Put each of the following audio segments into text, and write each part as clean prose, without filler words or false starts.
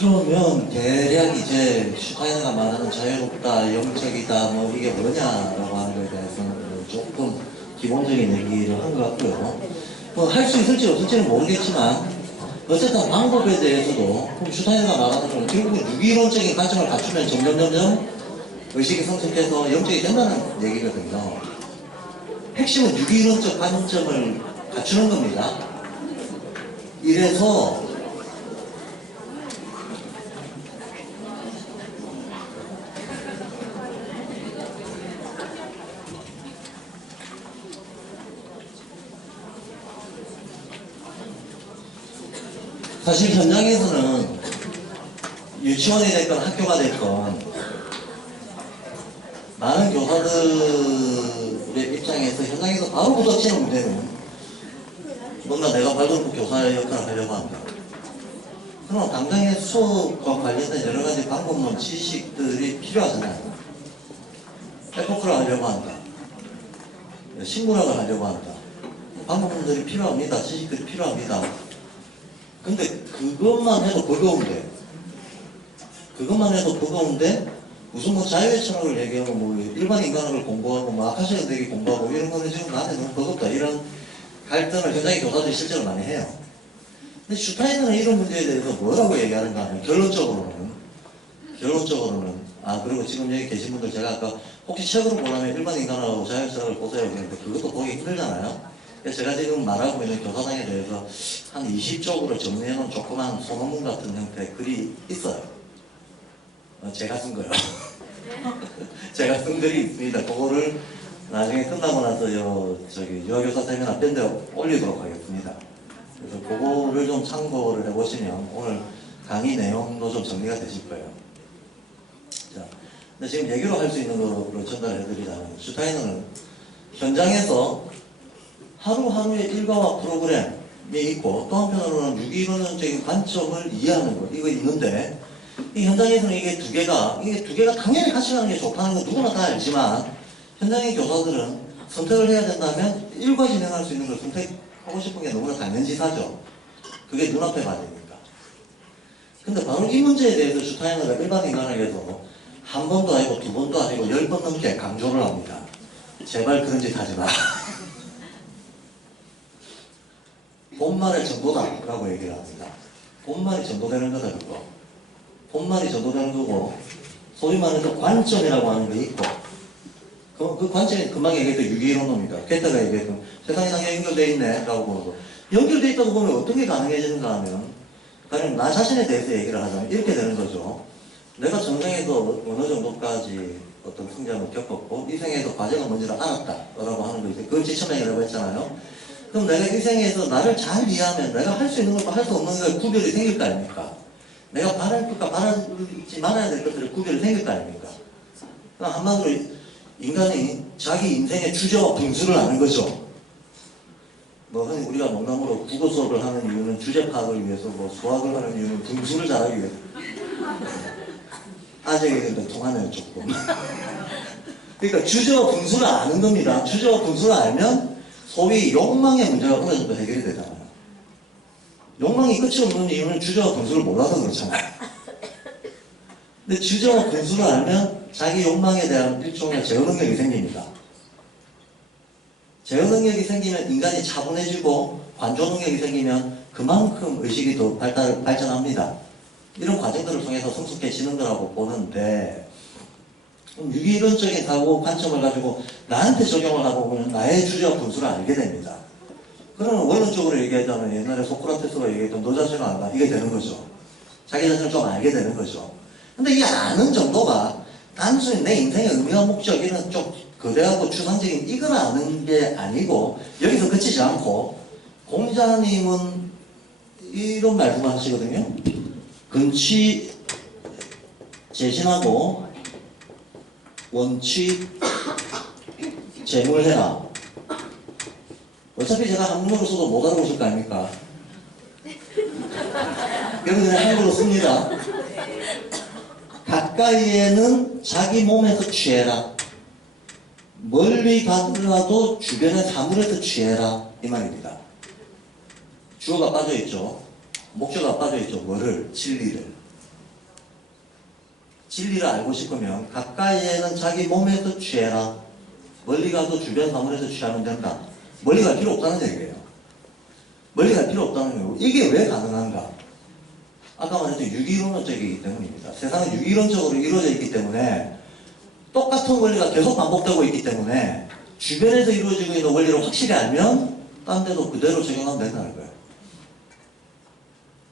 그러면 대략 이제 슈타이너가 말하는 자유롭다, 영적이다, 뭐 이게 뭐냐라고 하는 거에 대해서는 조금 기본적인 얘기를 한 것 같고요. 뭐 할 수 있을지 없을지는 모르겠지만 어쨌든 방법에 대해서도 슈타이너가 말하는 건 결국은 유기론적인 관점을 갖추면 점점 의식이 성숙해서 영적이 된다는 얘기거든요. 핵심은 유기론적 관점을 갖추는 겁니다. 이래서 사실 현장에서는 유치원이 됐건 학교가 됐건 많은 교사들의 입장에서 현장에서 바로 부닥치는 문제는 뭔가 내가 발돋고 교사의 역할을 하려고 한다. 그럼 당장의 수업과 관련된 여러 가지 방법론 지식들이 필요하잖아요. 백포크를 하려고 한다. 식물학을 하려고 한다. 방법론들이 필요합니다. 지식들이 필요합니다. 근데 그것만 해도 버거운데 무슨 뭐 자유의 철학을 얘기하고 뭐 일반 인간학을 공부하고 뭐 아카시아 대기 공부하고 이런 거는 지금 나한테 너무 버겁다 이런 갈등을 현장의 교사들이 실제로 많이 해요. 근데 슈타이너는 이런 문제에 대해서 뭐라고 얘기하는가 하면 결론적으로는 그리고 지금 여기 계신 분들 제가 아까 혹시 책으로 보려면 일반 인간학하고 자유의 철학을 보세요 그랬는데 그것도 보기 힘들잖아요. 그래서 제가 지금 말하고 있는 교사상에 대해서 한 20쪽으로 정리해놓은 조그만 소논문 같은 형태의 글이 있어요. 제가 쓴 거요. 제가 쓴 글이 있습니다. 그거를 나중에 끝나고 나서 유아교사 세미나 밴드에 올리도록 하겠습니다. 그래서 그거를 좀 참고를 해보시면 오늘 강의 내용도 좀 정리가 되실 거예요. 자, 근데 지금 얘기로 할 수 있는 거로 전달해드리자면 슈타이너는 현장에서 하루하루의 일과와 프로그램이 있고 또 한편으로는 유기론적인 관점을 이해하는 거 이거 있는데 이 현장에서는 이게 두 개가 당연히 같이 가는 게 좋다는 건 누구나 다 알지만 현장의 교사들은 선택을 해야 된다면 일과 진행할 수 있는 걸 선택하고 싶은 게 너무나 당연지사죠. 그게 눈앞에 봐지니까. 근데 바로 이 문제에 대해서 슈타이너가 일반 인간에게서 한 번도 아니고 두 번도 아니고 10번 넘게 강조를 합니다. 제발 그런 짓 하지 마. 본말의 전도다 라고 얘기를 합니다. 본말이 전도되는 거다 그거. 본말이 전도되는 거고 소위 말해서 관점이라고 하는 게 있고 그 관점이 금방 얘기했던 유기론입니다. 게타가 얘기했던 세상이 당연히 연결되어 있네 라고 보는 거. 연결되어 있다고 보면 어떤 게 가능해지는가 하면 그냥 나 자신에 대해서 얘기를 하자면 이렇게 되는 거죠. 내가 전생에서 어느 정도까지 어떤 성장을 겪었고 이 생에서 과제가 뭔지를 알았다 라고 하는 거 있어요. 그걸 지천명이라고 했잖아요. 그럼 내가 이 생에서 나를 잘 이해하면 내가 할 수 있는 것과 할 수 없는 것의 구별이 생길 거 아닙니까? 내가 바랄 것과 바라지 말아야 될 것들의 구별이 생길 거 아닙니까? 그럼 한마디로 인간이 자기 인생의 주제와 분수를 아는 거죠. 뭐 흔히 우리가 농담으로 국어 수업을 하는 이유는 주제 파악을 위해서, 뭐 수학을 하는 이유는 분수를 잘하기 위해서. 아직은 통하네요 조금. 그러니까 주제와 분수를 아는 겁니다. 주제와 분수를 알면 소위 욕망의 문제가 어느 정도 해결이 되잖아요. 욕망이 끝이 없는 이유는 주제와 분수를 몰라서 그렇잖아요. 근데 주제와 분수를 알면 자기 욕망에 대한 일종의 제어 능력이 생깁니다. 제어 능력이 생기면 인간이 차분해지고 관조 능력이 생기면 그만큼 의식이 더 발전합니다. 이런 과정들을 통해서 성숙해지는 거라고 보는데 유기론적인 사고 관점을 가지고 나한테 적용을 하고 보면 나의 주제와 분수를 알게 됩니다. 그러면 원론적으로 얘기하자면 옛날에 소크라테스가 얘기했던 너 자신을 알라 이게 되는 거죠. 자기 자신을 좀 알게 되는 거죠. 근데 이 아는 정도가 단순히 내 인생의 의미와 목적이는 좀 거대하고 추상적인 이걸 아는 게 아니고 여기서 그치지 않고 공자님은 이런 말씀을 하시거든요. 근치 재신하고 원치 재물해라. 어차피 제가 한국어로 써도 못 알아보실 거 아닙니까? 그래서 그냥 한국어로 씁니다. 가까이에는 자기 몸에서 취해라. 멀리 가더라도 주변의 사물에서 취해라. 이 말입니다. 주어가 빠져있죠. 목적어가 빠져있죠. 뭐를? 진리를. 진리를 알고 싶으면 가까이에는 자기 몸에서 취해라. 멀리 가도 주변 사물에서 취하면 된다. 멀리 갈 필요 없다는 얘기예요. 멀리 갈 필요 없다는 거예요. 이게 왜 가능한가? 아까 말했던 유기론적이기 때문입니다. 세상은 유기론적으로 이루어져 있기 때문에 똑같은 원리가 계속 반복되고 있기 때문에 주변에서 이루어지고 있는 원리를 확실히 알면 딴 데도 그대로 적용하면 된다는 거예요.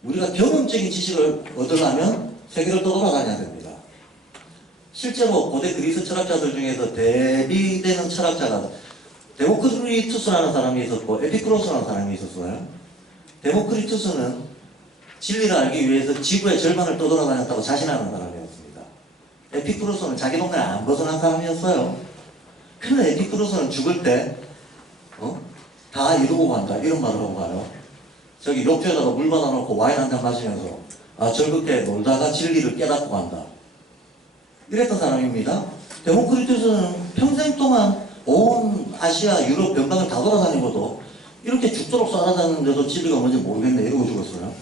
우리가 경험적인 지식을 얻으려면 세계를 떠돌아다녀야 됩니다. 실제로 고대 그리스 철학자들 중에서 대비되는 철학자가 데모크리투스라는 사람이 있었고 에피쿠로스라는 사람이 있었어요. 데모크리투스는 진리를 알기 위해서 지구의 절반을 떠돌아다녔다고 자신하는 사람이었습니다. 에피쿠로스는 자기 동네를 안 벗어난 사람이었어요. 그런데 에피쿠로스는 죽을 때 다 이루고 간다 이런 말을 하고 가요. 저기 욕조에다가 물 받아놓고 와인 한 잔 마시면서 즐겁게 놀다가 진리를 깨닫고 간다. 이랬던 사람입니다. 데모크리투스는 평생 동안 온 아시아, 유럽, 변방을 다 돌아다니고도 이렇게 죽도록 쏴다녔는데도 진리가 뭔지 모르겠네 이러고 죽었어요.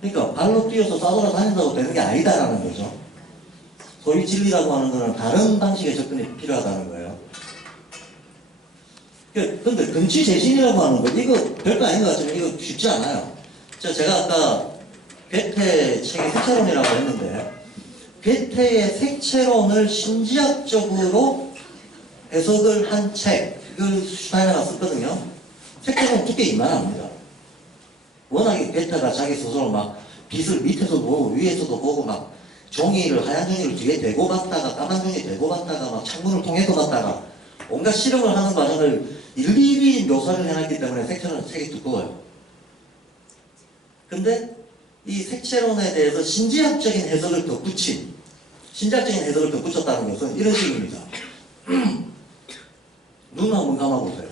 그러니까 발로 뛰어서 쏴돌아다닌다고 되는 게 아니다라는 거죠. 소위 진리라고 하는 거는 다른 방식의 접근이 필요하다는 거예요. 근데 근치재신이라고 하는 거 이거 별거 아닌 것 같지만 이거 쉽지 않아요. 제가 아까 괴테 책의 색채론이라고 했는데 괴테의 색채론을 신지학적으로 해석을 한 책을 슈타이너가 썼거든요. 색채론 두께 이만합니다. 워낙에 괴테가 자기 스스로 막 빛을 밑에서도 보고 위에서도 보고 막 종이를 하얀 종이를 뒤에 대고 봤다가 까만 종이 대고 봤다가 막 창문을 통해서 봤다가 온갖 실험을 하는 과정을 일일이 묘사를 해놨기 때문에 색채론은 책이 두꺼워요. 근데 이 색채론에 대해서 신지학적인 해석을 덧붙인 신지학적인 해석을 덧붙였다는 것은 이런 식입니다. 눈 한번 감아보세요.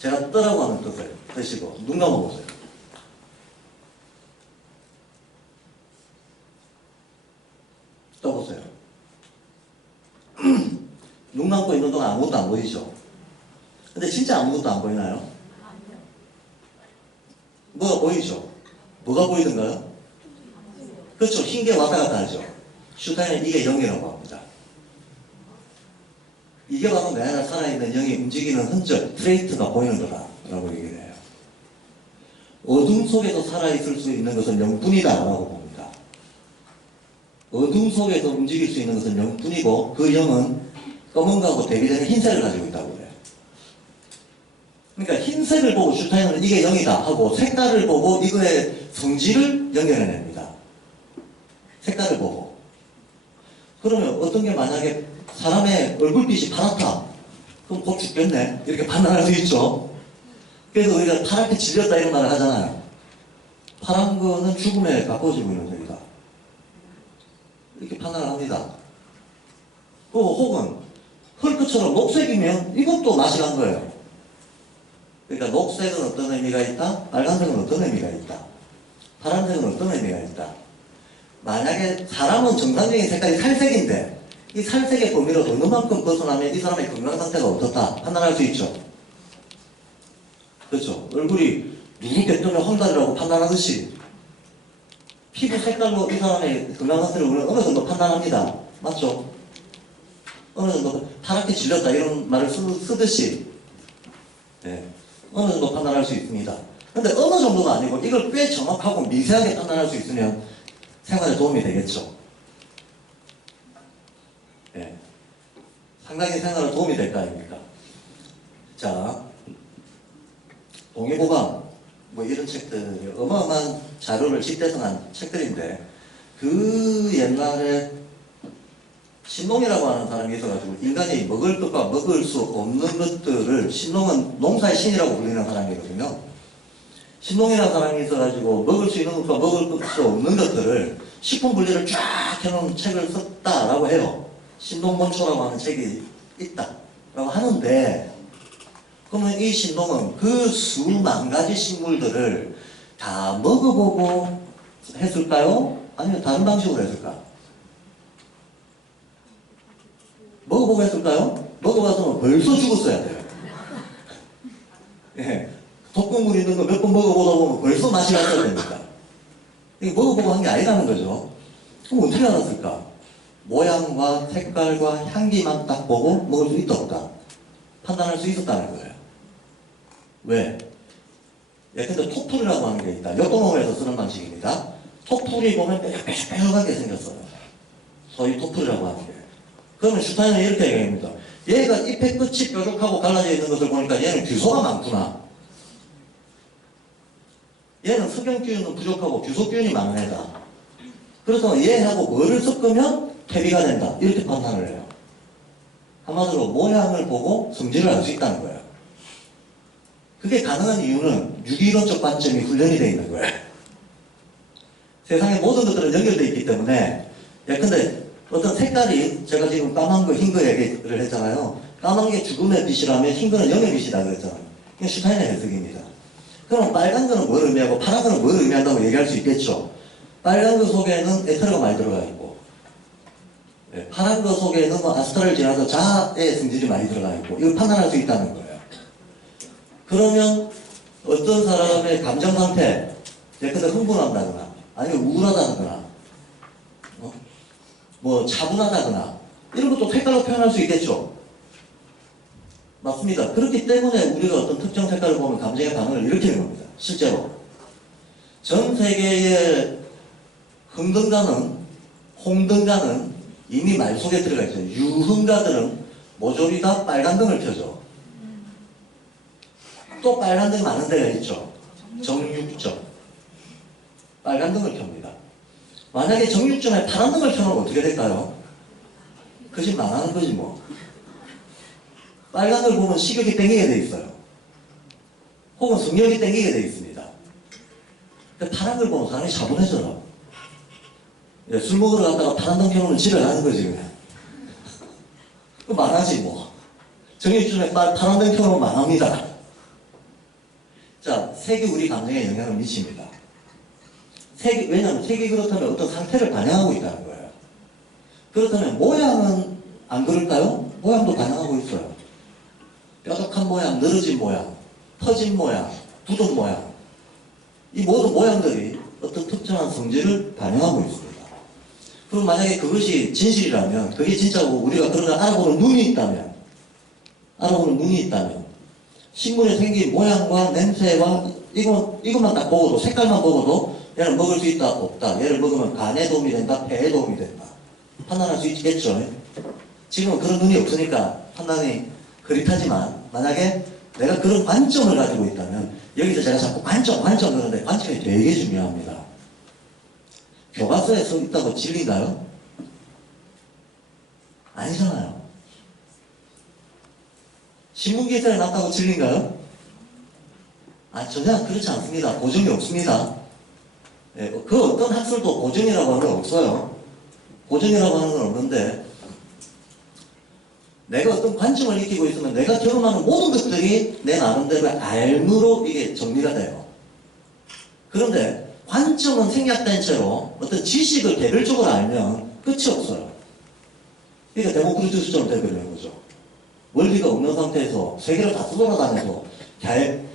제가 뜨라고 하는 뜻을 드시고 눈 감아보세요. 떠보세요. 눈 감고 있는 동안 아무것도 안 보이죠? 근데 진짜 아무것도 안 보이나요? 뭐가 보이죠? 뭐가 보이던가요? 그렇죠. 흰 게 왔다 갔다 하죠. 슈타인은 이게 영이라고 합니다. 이게 바로 내 안에 살아있는 영이 움직이는 흔적, 트레이트가 보이는 거다라고 얘기를 해요. 어둠 속에서 살아있을 수 있는 것은 영뿐이다라고 봅니다. 어둠 속에서 움직일 수 있는 것은 영뿐이고 그 영은 검은 거하고 대비되는 흰색을 가지고 있다고 그래요. 그러니까 흰색을 보고 슈타인은 이게 영이다 하고 색깔을 보고 이거의 성질을 연결해냅니다. 색깔을 보고. 그러면 어떤 게 만약에 사람의 얼굴빛이 파랗다. 그럼 곧 죽겠네. 이렇게 판단할 수 있죠. 그래서 우리가 파랗게 질렸다 이런 말을 하잖아요. 파란 거는 죽음에 가까워지고 있는 겁니다. 이렇게 판단을 합니다. 또 혹은 헐크처럼 녹색이면 이것도 맛이 간 거예요. 그러니까 녹색은 어떤 의미가 있다? 빨간색은 어떤 의미가 있다? 파란색은 어떤 의미가 있다? 만약에 사람은 정상적인 색깔이 살색인데 이 살색의 범위를 어느 만큼 벗어나면 이 사람의 건강 상태가 어떻다 판단할 수 있죠. 그렇죠. 얼굴이 누렇게 뜨면 황달이라고 판단하듯이 피부 색깔로 이 사람의 건강 상태를 우리는 어느 정도 판단합니다. 맞죠? 어느 정도 파랗게 질렸다 이런 말을 쓰듯이 네. 어느 정도 판단할 수 있습니다. 근데 어느 정도가 아니고 이걸 꽤 정확하고 미세하게 판단할 수 있으면 생활에 도움이 되겠죠. 네. 상당히 생활에 도움이 될 거 아닙니까? 자, 동의보감 뭐 이런 책들이 어마어마한 자료를 집대성한 책들인데 그 옛날에 신농이라고 하는 사람이 있어가지고 인간이 먹을 것과 먹을 수 없는 것들을 신농은 농사의 신이라고 불리는 사람이거든요. 신농이라는 사람이 있어가지고 먹을 수 있는 것과 먹을 수 없는 것들을 식품 분리를 쫙 해놓은 책을 썼다라고 해요. 신농본초라고 하는 책이 있다라고 하는데 그러면 이 신농은 그 수만 가지 식물들을 다 먹어보고 했을까요? 아니면 다른 방식으로 했을까? 먹어보고 했을까요? 먹어봤으면 벌써 죽었어야 돼요. 예. 독극물 있는 거 몇 번 먹어보다 보면 벌써 맛이 갔어야 됩니다. 이게 먹어보고 한 게 아니라는 거죠. 그럼 어떻게 알았을까? 모양과 색깔과 향기만 딱 보고 먹을 수 있다 없다 판단할 수 있었다는 거예요. 왜? 예컨대 토플이라고 하는 게 있다. 역도농에서 쓰는 방식입니다. 토플이 보면 뾰족뾰족하게 생겼어요. 소위 토플이라고 하는 게. 그러면 슈타인은 이렇게 얘기합니다. 얘가 잎의 끝이 뾰족하고 갈라져 있는 것을 보니까 얘는 규소가 많구나. 얘는 석영기운은 부족하고 규소기운이 많은 애다. 그래서 얘하고 뭐를 섞으면 퇴비가 된다. 이렇게 판단을 해요. 한마디로 모양을 보고 성질을 알 수 있다는 거예요. 그게 가능한 이유는 유기론적 관점이 훈련이 되어 있는 거예요. 세상의 모든 것들은 연결되어 있기 때문에 예컨대 어떤 색깔이 제가 지금 까만 거, 흰 거 얘기를 했잖아요. 까만 게 죽음의 빛이라면 흰 거는 영의 빛이다 그랬잖아요. 이게 슈타인의 해석입니다. 그럼 빨간 거는 뭘 의미하고 파란 거는 뭘 의미한다고 얘기할 수 있겠죠. 빨간 거 속에는 에테르가 많이 들어가 있고 파란 거 속에는 뭐 아스타를 지나서 자아의 성질이 많이 들어가 있고 이걸 판단할 수 있다는 거예요. 그러면 어떤 사람의 감정 상태, 예컨대 흥분한다거나 아니면 우울하다거나 뭐 차분하다거나 이런 것도 색깔로 표현할 수 있겠죠. 맞습니다. 그렇기 때문에 우리가 어떤 특정 색깔을 보면 감정의 반응을 일으키는 겁니다. 실제로 전 세계의 흥등가는 홍등가는 이미 말 속에 들어가 있어요. 유흥가들은 모조리 다 빨간 등을 켜죠. 또 빨간 등이 많은 데가 있죠. 정육점 빨간 등을 켭니다. 만약에 정육점에 파란 등을 켜놓으면 어떻게 될까요? 그짓 망하는 거지 뭐. 빨간 걸 보면 식욕이 땡기게 돼 있어요. 혹은 성욕이 땡기게 돼 있습니다. 근데 파란 걸 보면 사람이 차분해져요. 술 먹으러 갔다가 파란 등 켜놓으면 집에 가는 거지 그냥. 그 망하지 뭐. 정육점에 파란 등 켜놓으면 망합니다. 자, 색이 우리 감정에 영향을 미칩니다. 왜냐하면 색이 그렇다면 어떤 상태를 반영하고 있다는 거예요. 그렇다면 모양은 안 그럴까요? 모양도 반영하고 있어요. 뾰족한 모양, 늘어진 모양, 퍼진 모양, 굳은 모양. 이 모든 모양들이 어떤 특정한 성질을 반영하고 있습니다. 그럼 만약에 그것이 진실이라면, 그게 진짜고 우리가 그런 걸 알아보는 눈이 있다면, 식물에 생긴 모양과 냄새와 이것만 딱 보고도, 색깔만 보고도 얘를 먹을 수 있다, 없다. 얘를 먹으면 간에 도움이 된다, 폐에 도움이 된다. 판단할 수 있겠죠. 지금은 그런 눈이 없으니까 판단이 그릿하지만 만약에 내가 그런 관점을 가지고 있다면 여기서 제가 자꾸 관점 그러는데 관점이 되게 중요합니다. 교과서에 써 있다고 진리인가요? 아니잖아요. 신문기사에 났다고 진리인가요? 전혀 그렇지 않습니다. 보증이 없습니다. 그 어떤 학설도 보증이라고 하는 건 없어요. 보증이라고 하는 건 없는데 내가 어떤 관점을 익히고 있으면 내가 경험하는 모든 것들이 내 나름대로의 알므로 이게 정리가 돼요. 그런데 관점은 생략된 채로 어떤 지식을 개별적으로 알면 끝이 없어요. 그러니까 데모크리투스처럼 되버리는 거죠. 원리가 없는 상태에서 세계를 다 떠돌아다녀서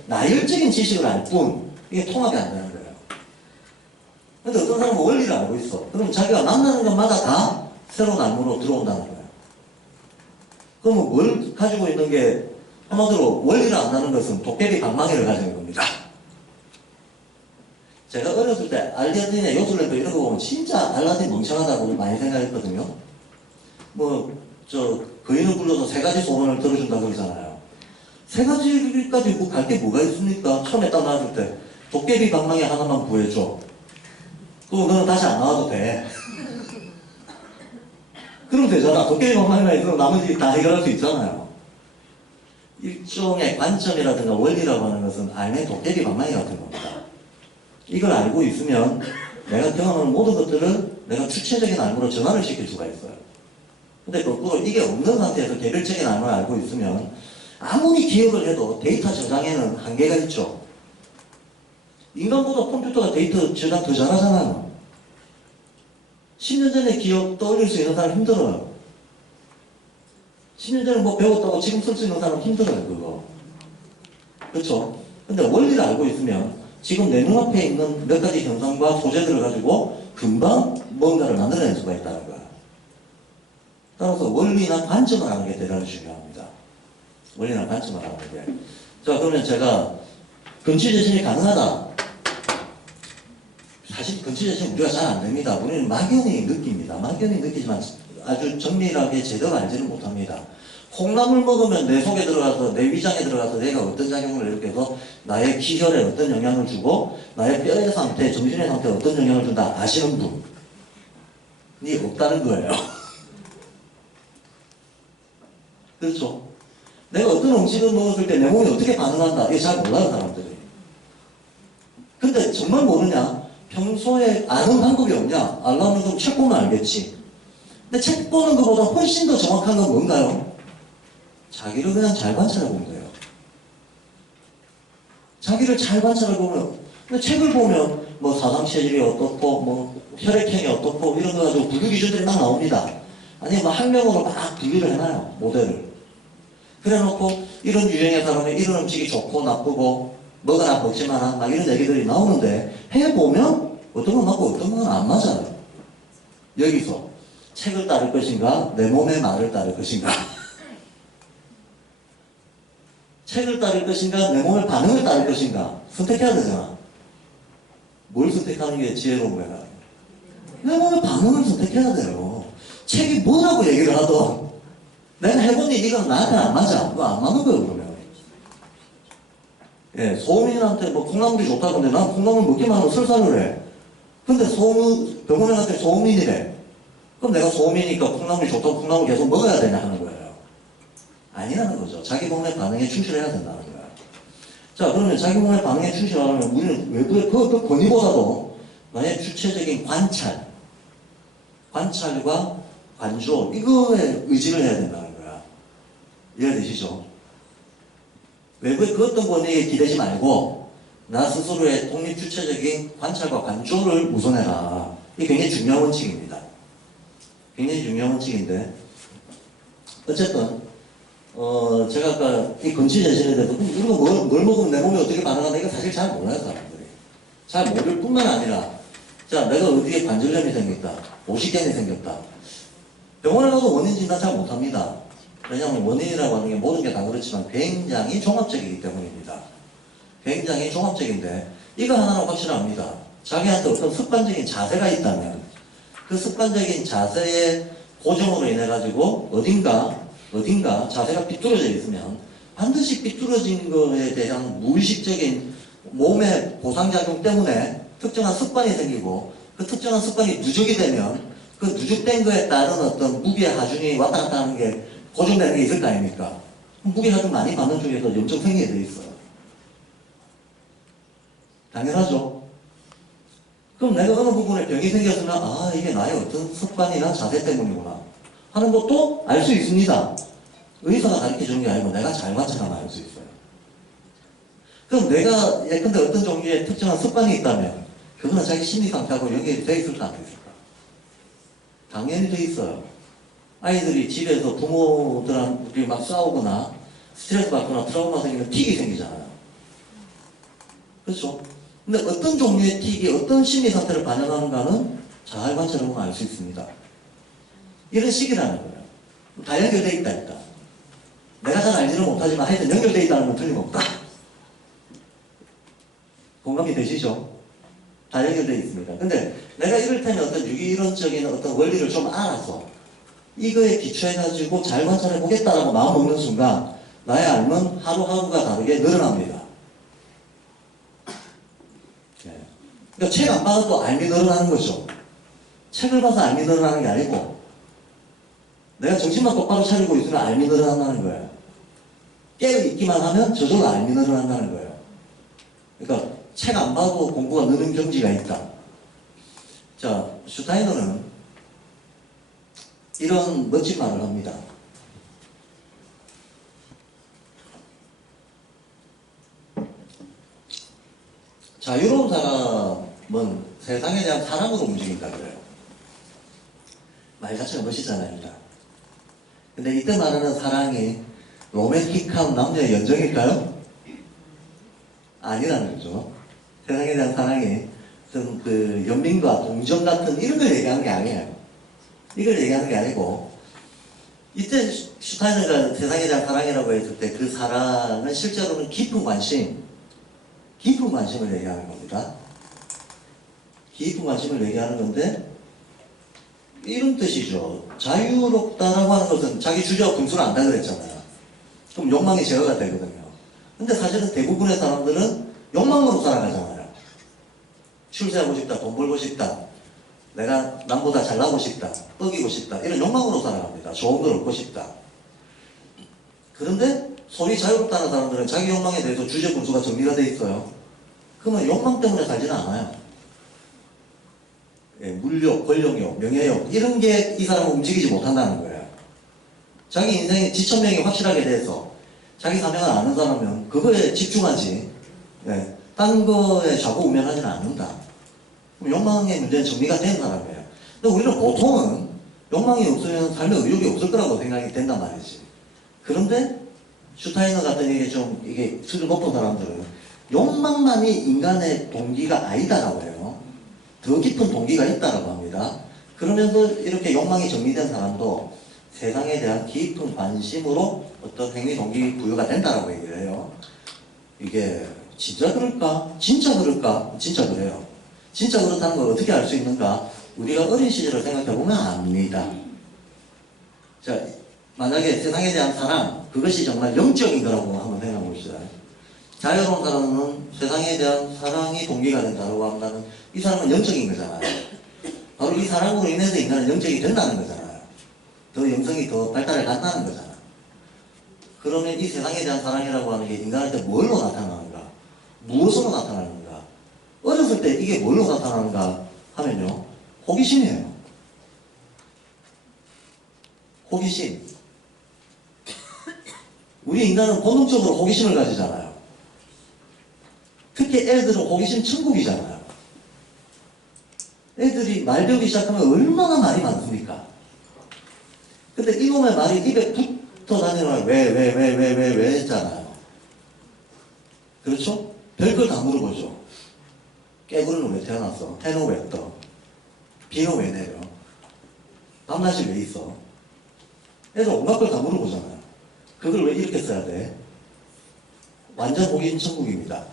나열적인 지식을 알 뿐 이게 통합이 안 되는 거예요. 근데 어떤 사람은 원리를 알고 있어. 그럼 자기가 만나는 것마다 다 새로운 알므로 들어온다는 거예요. 그러면 뭘 가지고 있는 게 한마디로 원리를 안다는 것은 도깨비 방망이를 가지는 겁니다. 제가 어렸을 때 알라딘의 요술램프 이런 거 보면 진짜 알라딘 멍청하다고 많이 생각했거든요. 거인을 불러서 세 가지 소원을 들어준다 그러잖아요. 세 가지까지 뭐 갈 게 뭐가 있습니까? 처음에 딱 나왔을 때 도깨비 방망이 하나만 구해줘. 그럼 너는 다시 안 나와도 돼. 그럼 되잖아. 도깨비 방망이만 있으면 나머지 다 해결할 수 있잖아요. 일종의 관점이라든가 원리라고 하는 것은 알면 도깨비 방망이 같은 겁니다. 이걸 알고 있으면 내가 경험하는 모든 것들을 내가 주체적인 알므로 전환을 시킬 수가 있어요. 근데 거꾸로 이게 없는 상태에서 개별적인 알을 알고 있으면 아무리 기억을 해도 데이터 저장에는 한계가 있죠. 인간보다 컴퓨터가 데이터 저장 더 잘하잖아요. 10년 전에 기억 떠올릴 수 있는 사람 힘들어요. 10년 전에 뭐 배웠다고 지금 쓸 수 있는 사람 힘들어요, 그거. 그렇죠? 근데 원리를 알고 있으면 지금 내 눈앞에 있는 몇 가지 현상과 소재들을 가지고 금방 뭔가를 만들어낼 수가 있다는 거야. 따라서 원리나 관점을 하는 게 대단히 중요합니다. 원리나 관점을 하는 게. 자, 그러면 제가 근치재생이 가능하다. 사실 근치재생 우리가 잘 안 됩니다. 우리는 막연히 느낍니다. 막연히 느끼지만 아주 정밀하게 제대로 알지는 못합니다. 콩나물 먹으면 내 속에 들어가서, 내 위장에 들어가서 내가 어떤 작용을 이렇게 해서 나의 기혈에 어떤 영향을 주고 나의 뼈의 상태, 정신의 상태에 어떤 영향을 준다 아시는 분이 없다는 거예요. 그렇죠? 내가 어떤 음식을 먹었을 때 내 몸이 어떻게 반응한다 이게 잘 몰라요, 사람들이. 근데 정말 모르냐? 평소에 아는 방법이 없냐? 알려면 좀 책 보면 알겠지. 근데 책 보는 것보다 훨씬 더 정확한 건 뭔가요? 자기를 그냥 잘 관찰해 보면 돼요. 자기를 잘 관찰해 보면, 근데 책을 보면 뭐 사상체질이 어떻고 뭐 혈액형이 어떻고 이런 거 가지고 분류 기준들이 막 나옵니다. 아니면 뭐 학명으로 막 분류를 해놔요, 모델을. 그래 놓고 이런 유형의 사람은 이런 음식이 좋고 나쁘고 먹어나 먹지 마라 막 이런 얘기들이 나오는데 해보면 어떤 건 맞고 어떤 건 안 맞아요. 여기서 책을 따를 것인가 내 몸의 말을 따를 것인가, 책을 따를 것인가 내 몸의 반응을 따를 것인가 선택해야 되잖아. 뭘 선택하는 게 지혜로운 거야? 내 몸의 반응을 선택해야 돼요. 책이 뭐라고 얘기를 하던 내가 해보니 이건 나한테 안 맞아. 그거 안 맞는 거예요, 그러면. 예, 소음인한테 뭐 콩나물이 좋다고 하는데 난 콩나물 먹기만 하면 설사를 해. 근데 병원에 갔더니 소음인이래. 그럼 내가 소음이니까 콩나물이 좋다고 콩나물 계속 먹어야 되냐 하는 거예요. 아니라는 거죠. 자기 몸의 반응에 충실해야 된다는 거예요. 자, 그러면 자기 몸의 반응에 충실하려면 우리는 외부의 그 권위보다도 나의 주체적인 관찰과 관조, 이거에 의지를 해야 된다는 거야. 이해되시죠? 외부의 그 어떤 권위에 기대지 말고 나 스스로의 독립주체적인 관찰과 관조를 우선해라. 이게 굉장히 중요한 원칙입니다. 굉장히 중요한 원칙인데 어쨌든 제가 아까 이 근치재생에 대해서 우리가 뭘 먹으면 내 몸이 어떻게 반응하나 이거 사실 잘 몰라요, 사람들이. 잘 모를 뿐만 아니라 자, 내가 어디에 관절염이 생겼다, 오십견이 생겼다. 병원에 가서 원인 진단 잘 못합니다. 왜냐하면 원인이라고 하는 게 모든 게 다 그렇지만 굉장히 종합적이기 때문입니다. 굉장히 종합적인데 이거 하나는 확실합니다. 자기한테 어떤 습관적인 자세가 있다면 그 습관적인 자세의 고정으로 인해 가지고 어딘가 자세가 삐뚤어져 있으면 반드시 삐뚤어진 거에 대한 무의식적인 몸의 보상작용 때문에 특정한 습관이 생기고 그 특정한 습관이 누적이 되면 그 누적된 거에 따른 어떤 무게 하중이 왔다 갔다 하는 게 고정되는 게 있을 거 아닙니까? 무게 하중 많이 받는 쪽에서 염증 생기게 돼 있어요. 당연하죠. 그럼 내가 어느 부분에 병이 생겼으면 아, 이게 나의 어떤 습관이나 자세 때문이구나 하는 것도 알 수 있습니다. 의사가 가르쳐주는 게 아니고 내가 잘 관찰하면 알 수 있어요. 그럼 내가 예컨대 어떤 종류의 특정한 습관이 있다면 그거는 자기 심리 상태하고 연결돼 있을까 안 있을까? 당연히 돼 있어요. 아이들이 집에서 부모들한테 막 싸우거나 스트레스 받거나 트라우마 생기면 틱이 생기잖아요. 그렇죠? 근데 어떤 종류의 틱이 어떤 심리 상태를 반영하는가는 잘 관찰해보면 알 수 있습니다. 이런 식이라는 거예요. 다 연결되어 있다, 일단. 내가 잘 알지는 못하지만 하여튼 연결되어 있다는 건 틀림없다. 공감이 되시죠? 다 연결되어 있습니다. 근데 내가 이를테면 어떤 유기이론적인 어떤 원리를 좀 알아서 이거에 기초해가지고 잘 관찰해 보겠다라고 마음먹는 순간 나의 알은 하루하루가 다르게 늘어납니다. 네. 그러니까 책 안 봐도 알미 늘어나는 거죠. 책을 봐서 알미 늘어나는 게 아니고 내가 정신만 똑바로 차리고 있으면 알미 늘어난다는 거예요. 깨어있기만 하면 저절로 알미 늘어난다는 거예요. 그러니까 책 안 봐도 공부가 느는 경지가 있다. 자, 슈타이너는 이런 멋진 말을 합니다. 자유로운 사람은 세상에 대한 사랑으로 움직인다 그래요. 말 자체가 멋있잖아요, 일단. 근데 이때 말하는 사랑이 로맨틱한 남녀의 연정일까요? 아니라는 거죠. 세상에 대한 사랑이 어떤 그 연민과 동정 같은 이런 걸 얘기하는 게 아니에요. 이걸 얘기하는 게 아니고, 이때 슈타이너가 세상에 대한 사랑이라고 했을 때 그 사랑은 실제로는 깊은 관심을 얘기하는 겁니다. 깊은 관심을 얘기하는 건데, 이런 뜻이죠. 자유롭다라고 하는 것은 자기 주제와 분수를 안다 그랬잖아요. 그럼 욕망이 제어가 되거든요. 근데 사실은 대부분의 사람들은 욕망으로 살아가잖아요. 출세하고 싶다, 돈 벌고 싶다, 내가 남보다 잘나고 싶다, 뻐기고 싶다, 이런 욕망으로 살아갑니다. 좋은 걸 얻고 싶다. 그런데 소위 자유롭다는 사람들은 자기 욕망에 대해서 주제 분수가 정리가 돼 있어요. 그러면 욕망 때문에 살지는 않아요. 예, 물욕, 권력욕, 명예욕 이런 게 이 사람을 움직이지 못한다는 거예요. 자기 인생의 지천명이 확실하게 돼서 자기 사명을 아는 사람은 그거에 집중하지, 예, 딴 거에 좌고우면하지는 않는다. 욕망의 문제는 정리가 된 사람이에요. 근데 우리는 보통은 욕망이 없으면 삶에 의욕이 없을 거라고 생각이 된단 말이지. 그런데 슈타이너 같은 이게 수준 높은 사람들은 욕망만이 인간의 동기가 아니다라고 해요. 더 깊은 동기가 있다라고 합니다. 그러면서 이렇게 욕망이 정리된 사람도 세상에 대한 깊은 관심으로 어떤 행위 동기 부여가 된다라고 얘기를 해요. 이게 진짜 그럴까? 진짜 그럴까? 진짜 그래요. 진짜 그렇다는 걸 어떻게 알 수 있는가? 우리가 어린 시절을 생각해보면 압니다. 자, 만약에 세상에 대한 사랑, 그것이 정말 영적인 거라고 한번 생각해 봅시다. 자유로운 사람은 세상에 대한 사랑이 동기가 된다고 한다는, 이 사람은 영적인 거잖아요. 바로 이 사랑으로 인해서 인간은 영적이 된다는 거잖아요. 더 영성이 더 발달해 간다는 거잖아요. 그러면 이 세상에 대한 사랑이라고 하는 게 인간한테 뭘로 나타나는가? 무엇으로 나타나는가? 어렸을 때 이게 뭘로 나타나는가 하면요, 호기심이에요. 호기심. 우리 인간은 본능적으로 호기심을 가지잖아요. 특히 애들은 호기심 천국이잖아요. 애들이 말 배우기 시작하면 얼마나 말이 많습니까? 근데 이놈의 말이 입에 붙어 다니는 왜 했잖아요. 그렇죠? 별걸 다 물어보죠. 깨구리는 왜 태어났어? 해는 왜 떠? 비는 왜 내려? 밤낮이 왜 있어? 애들 온갖 걸 다 물어보잖아요. 그걸 왜 이렇게 써야 돼? 완전 호기심 천국입니다.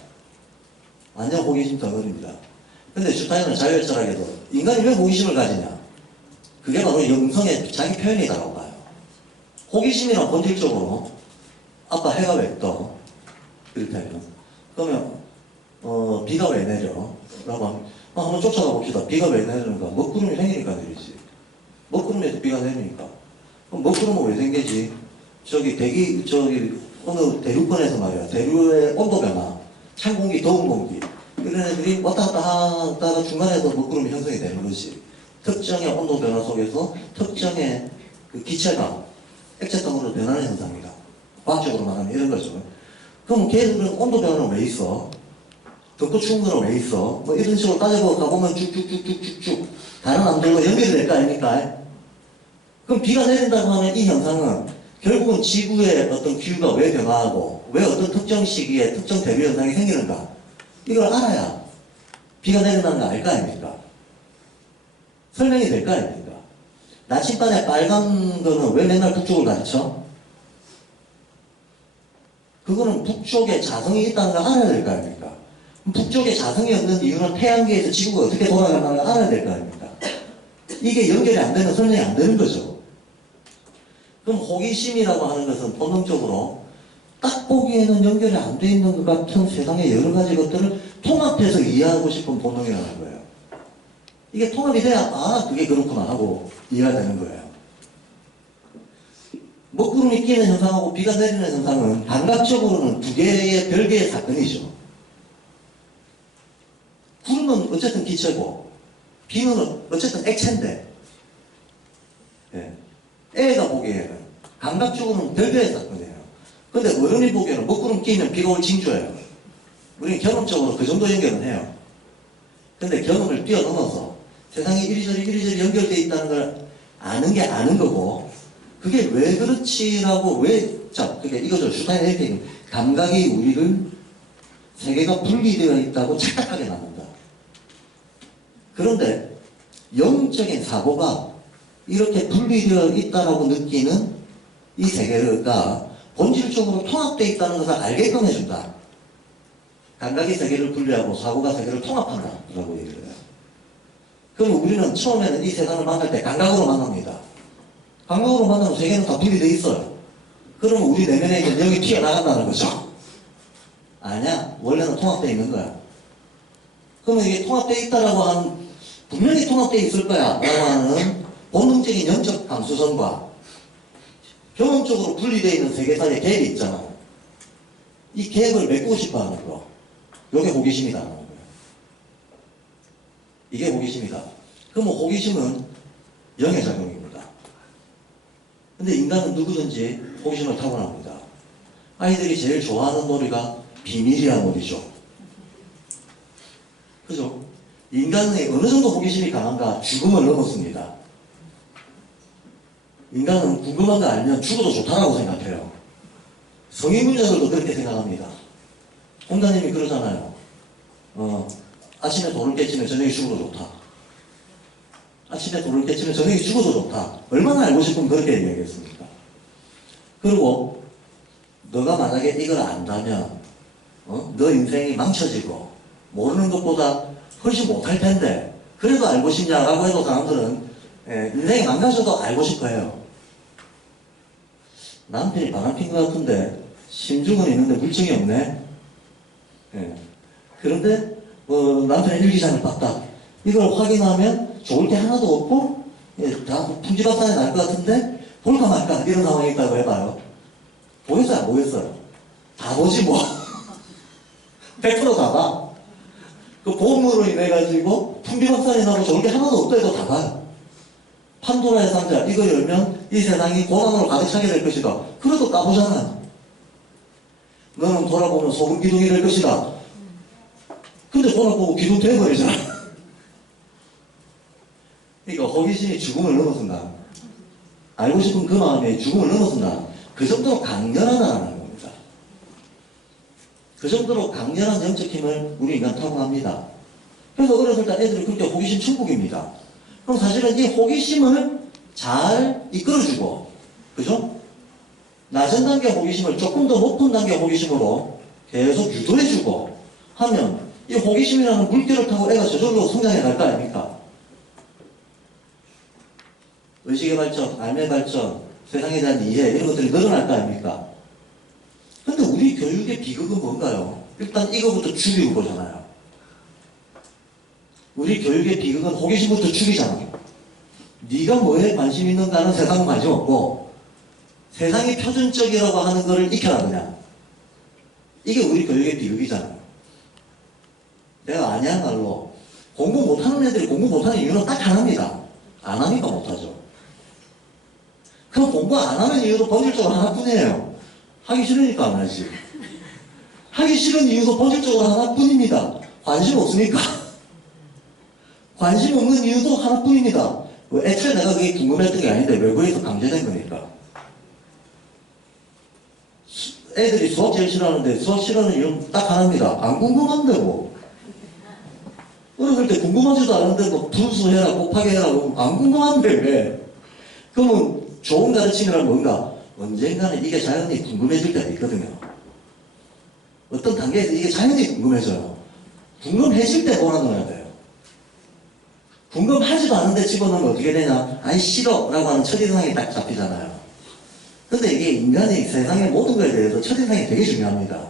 완전 호기심 덩어리입니다. 근데 슈타이너는 자유철학에서 인간이 왜 호기심을 가지냐? 그게 바로 영성의 자기 표현이다라고 봐요. 호기심이란 본질적으로 아빠 해가 왜 떠? 이렇게 하면 그러면 비가 왜 내려? 라고 하면 한번 쫓아가 봅시다. 비가 왜 내리는가? 먹구름이 생기니까 내리지. 먹구름에서 비가 내리니까. 그럼 먹구름은 왜 생기지? 어느 대륙권에서 말이야. 대륙의 온도 변화, 찬 공기, 더운 공기. 이런 애들이 왔다 갔다 하다가 중간에서 먹구름이 형성이 되는 것이 특정의 온도 변화 속에서 특정의 그 기체가 액체성으로 변하는 현상입니다. 과학적으로 말하면 이런 거죠. 그럼 걔들은 온도 변화는 왜 있어? 덥고 추운 거는 왜 있어? 뭐 이런 식으로 따져보고 가보면 쭉쭉쭉쭉쭉쭉 다른 암들과 연결이 될 거 아닙니까? 그럼 비가 내린다고 하면 이 현상은 결국은 지구의 어떤 기후가 왜 변화하고 왜 어떤 특정 시기에 특정 대류 현상이 생기는가, 이걸 알아야 비가 내린다는 거 알 거 아닙니까? 설명이 될 거 아닙니까? 나침반에 빨간 거는 왜 맨날 북쪽을 가르쳐? 그거는 북쪽에 자성이 있다는 걸 알아야 될 거 아닙니까? 북쪽에 자성이 없는 이유는 태양계에서 지구가 어떻게 돌아가는가 알아야 될 거 아닙니까? 이게 연결이 안 되면 설명이 안 되는 거죠. 그럼 호기심이라고 하는 것은 본능적으로 딱 보기에는 연결이 안 돼 있는 것 같은 세상의 여러 가지 것들을 통합해서 이해하고 싶은 본능이라는 거예요. 이게 통합이 돼야 그게 그렇구나 하고 이해가 되는 거예요. 먹구름이 끼는 현상하고 비가 내리는 현상은 감각적으로는 두 개의 별개의 사건이죠. 구름은 어쨌든 기체고 비는 어쨌든 액체인데, 예. 애가 보기에는 감각적으로는 별개의 사건이에요. 근데 어른이 보기에는 먹구름 끼면 비가 올 징조예요. 우리는 경험적으로 그 정도 연결은 해요. 근데 경험을 뛰어넘어서 세상이 이리저리 연결되어 있다는 걸 아는 게 아는 거고, 그게 왜 그렇지라고 그게 이거죠. 슈타인의 이렇게 감각이 우리를 세계가 분리되어 있다고 착각하게 만든다. 그런데 영적인 사고가 이렇게 분리되어 있다라고 느끼는 이 세계가 본질적으로 통합되어 있다는 것을 알게끔 해준다. 감각이 세계를 분리하고 사고가 세계를 통합한다 라고 얘기를 해요. 그럼 우리는 처음에는 이 세상을 만날 때 감각으로 만납니다. 감각으로 만나면 세계는 다 분리되어 있어요. 그러면 우리 내면에 있는 영이 튀어나간다는 거죠. 아니야. 원래는 통합되어 있는 거야. 그러면 이게 통합되어 있다라고 하는, 분명히 통합되어 있을 거야 라고 하는 본능적인 영적 감수성과 경험적으로 분리되어 있는 세계 사이에 갭이 있잖아요. 이 갭을 메꾸고 싶어 하는 거. 이게 호기심이다 하는 거예요. 이게 호기심이다. 그러면 호기심은 영의 작용입니다. 근데 인간은 누구든지 호기심을 타고납니다. 아이들이 제일 좋아하는 놀이가 비밀이야 놀이죠. 그죠? 인간의 어느 정도 호기심이 강한가? 죽음을 넘었습니다. 인간은 궁금한 거 알면 죽어도 좋다라고 생각해요. 성인군자들도 그렇게 생각합니다. 홍다님이 그러잖아요. 아침에 돈을 깨치면 저녁에 죽어도 좋다. 아침에 돈을 깨치면 저녁에 죽어도 좋다. 얼마나 알고 싶으면 그렇게 얘기하겠습니까? 그리고 너가 만약에 이걸 안다면 너 인생이 망쳐지고 모르는 것보다 훨씬 못할 텐데 그래도 알고 싶냐라고 해도 사람들은 인생이 망가져도 알고 싶어 해요. 남편이 바람핀 것 같은데 심증은 있는데 물증이 없네. 그런데 남편의 일기장을 봤다. 이걸 확인하면 좋을 게 하나도 없고 다 풍지박산이 날 것 같은데 볼까 말까 이런 상황이 있다고 해봐요. 보였어요? 안 보였어요? 다 보지 뭐. 100% 다 봐. 그 보험으로 인해 가지고 풍비박산이 나고 좋을 게 하나도 없다 해도 다 봐요. 판도라의 상자 이거 열면 이 세상이 고난으로 가득 차게 될 것이다. 그래도 까보잖아요. 너는 돌아보면 소금 기둥이 될 것이다. 근데 돌아보고 기둥 되어버리잖아. 그러니까 호기심이 죽음을 넘어선다. 알고 싶은 그 마음에 죽음을 넘어선다. 그 정도로 강렬하다는 겁니다. 그 정도로 강렬한 영적 힘을 우리 인간 타고납니다. 그래서 어렸을 때 애들이 그렇게 호기심 천국입니다. 그럼 사실은 이 호기심을 잘 이끌어주고, 그죠? 낮은 단계 호기심을 조금 더 높은 단계 호기심으로 계속 유도해주고 하면 이 호기심이라는 물결을 타고 애가 저절로 성장해 갈 거 아닙니까? 의식의 발전, 삶의 발전, 세상에 대한 이해 이런 것들이 늘어날 거 아닙니까? 근데 우리 교육의 비극은 뭔가요? 일단 이거부터 죽이고 보잖아요. 우리 교육의 비극은 호기심부터 죽이잖아요. 네가 뭐에 관심 있는가는 세상은 관심 없고 세상이 표준적이라고 하는 거를 익혀라 그냥. 이게 우리 교육의 비극이잖아요. 내가 아니야말로 공부 못하는 애들이 공부 못하는 이유는 딱 하나입니다. 안 하니까 못하죠. 그럼 공부 안 하는 이유도 본질적으로 하나뿐이에요. 하기 싫으니까 안 하지. 하기 싫은 이유도 본질적으로 하나뿐입니다. 관심 없으니까. 관심 없는 이유도 하나뿐입니다. 애초에 내가 그게 궁금했던 게 아닌데 외부에서 강제된 거니까. 애들이 수학 제일 싫어하는데 수학 싫어하는 이유는 딱 하나입니다. 안 궁금한데 뭐. 어렸을 때 궁금하지도 않은데 뭐 분수해라 곱하기 해라 안 궁금한데 왜. 그러면 좋은 가르침이란 뭔가 언젠가는 이게 자연히 궁금해질 때가 있거든요. 어떤 단계에서 이게 자연히 궁금해져요. 궁금해질 때 몰아넣어야 돼요. 궁금하지도 않은데 집어넣으면 어떻게 되냐? 아이 싫어 라고 하는 첫인상이 딱 잡히잖아요. 근데 이게 인간이 세상의 모든 것에 대해서 첫인상이 되게 중요합니다.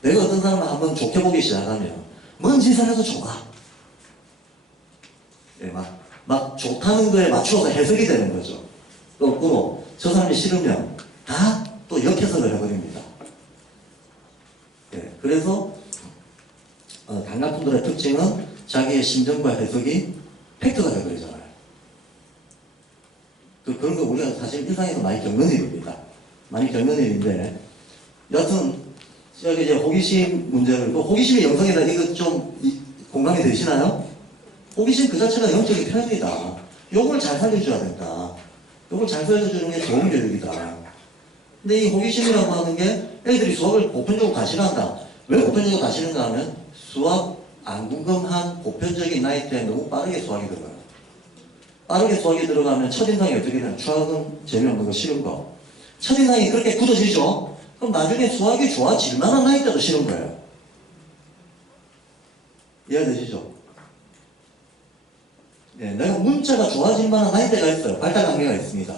내가 어떤 사람을 한번 좋게 보기 시작하면 뭔 짓을 해도 좋아. 예, 막 좋다는 거에 맞추어서 해석이 되는 거죠. 거꾸로 저 사람이 싫으면 다 또 역해석을 해버립니다. 예, 그래서 감각품들의 특징은 자기의 심정과 해석이 팩트가 되어버리잖아요. 그런 거 우리가 사실 일상에서 많이 겪는 일입니다. 많이 겪는 일인데 여하튼 여기 이제 호기심 문제를 호기심의 영성에다 이거 좀 공감이 되시나요? 호기심 그 자체가 영적인 표현이다. 요걸 잘 살려줘야 된다. 요걸 잘 살려주는 게 좋은 교육이다. 근데 이 호기심이라고 하는 게 애들이 수학을 보편적으로 다 싫어한다. 왜 보편적으로 다 싫은가 하면 수학 안 궁금한 보편적인 나이 때 너무 빠르게 수학이 들어가요. 빠르게 수학이 들어가면 첫인상이 어떻게 되냐? 수학은 재미없는 거 싫은 거. 첫인상이 그렇게 굳어지죠? 그럼 나중에 수학이 좋아질 만한 나이 때도 싫은 거예요. 이해되시죠? 예, 내가 문자가 좋아질 만한 나이 때가 있어요. 발달 단계가 있습니다.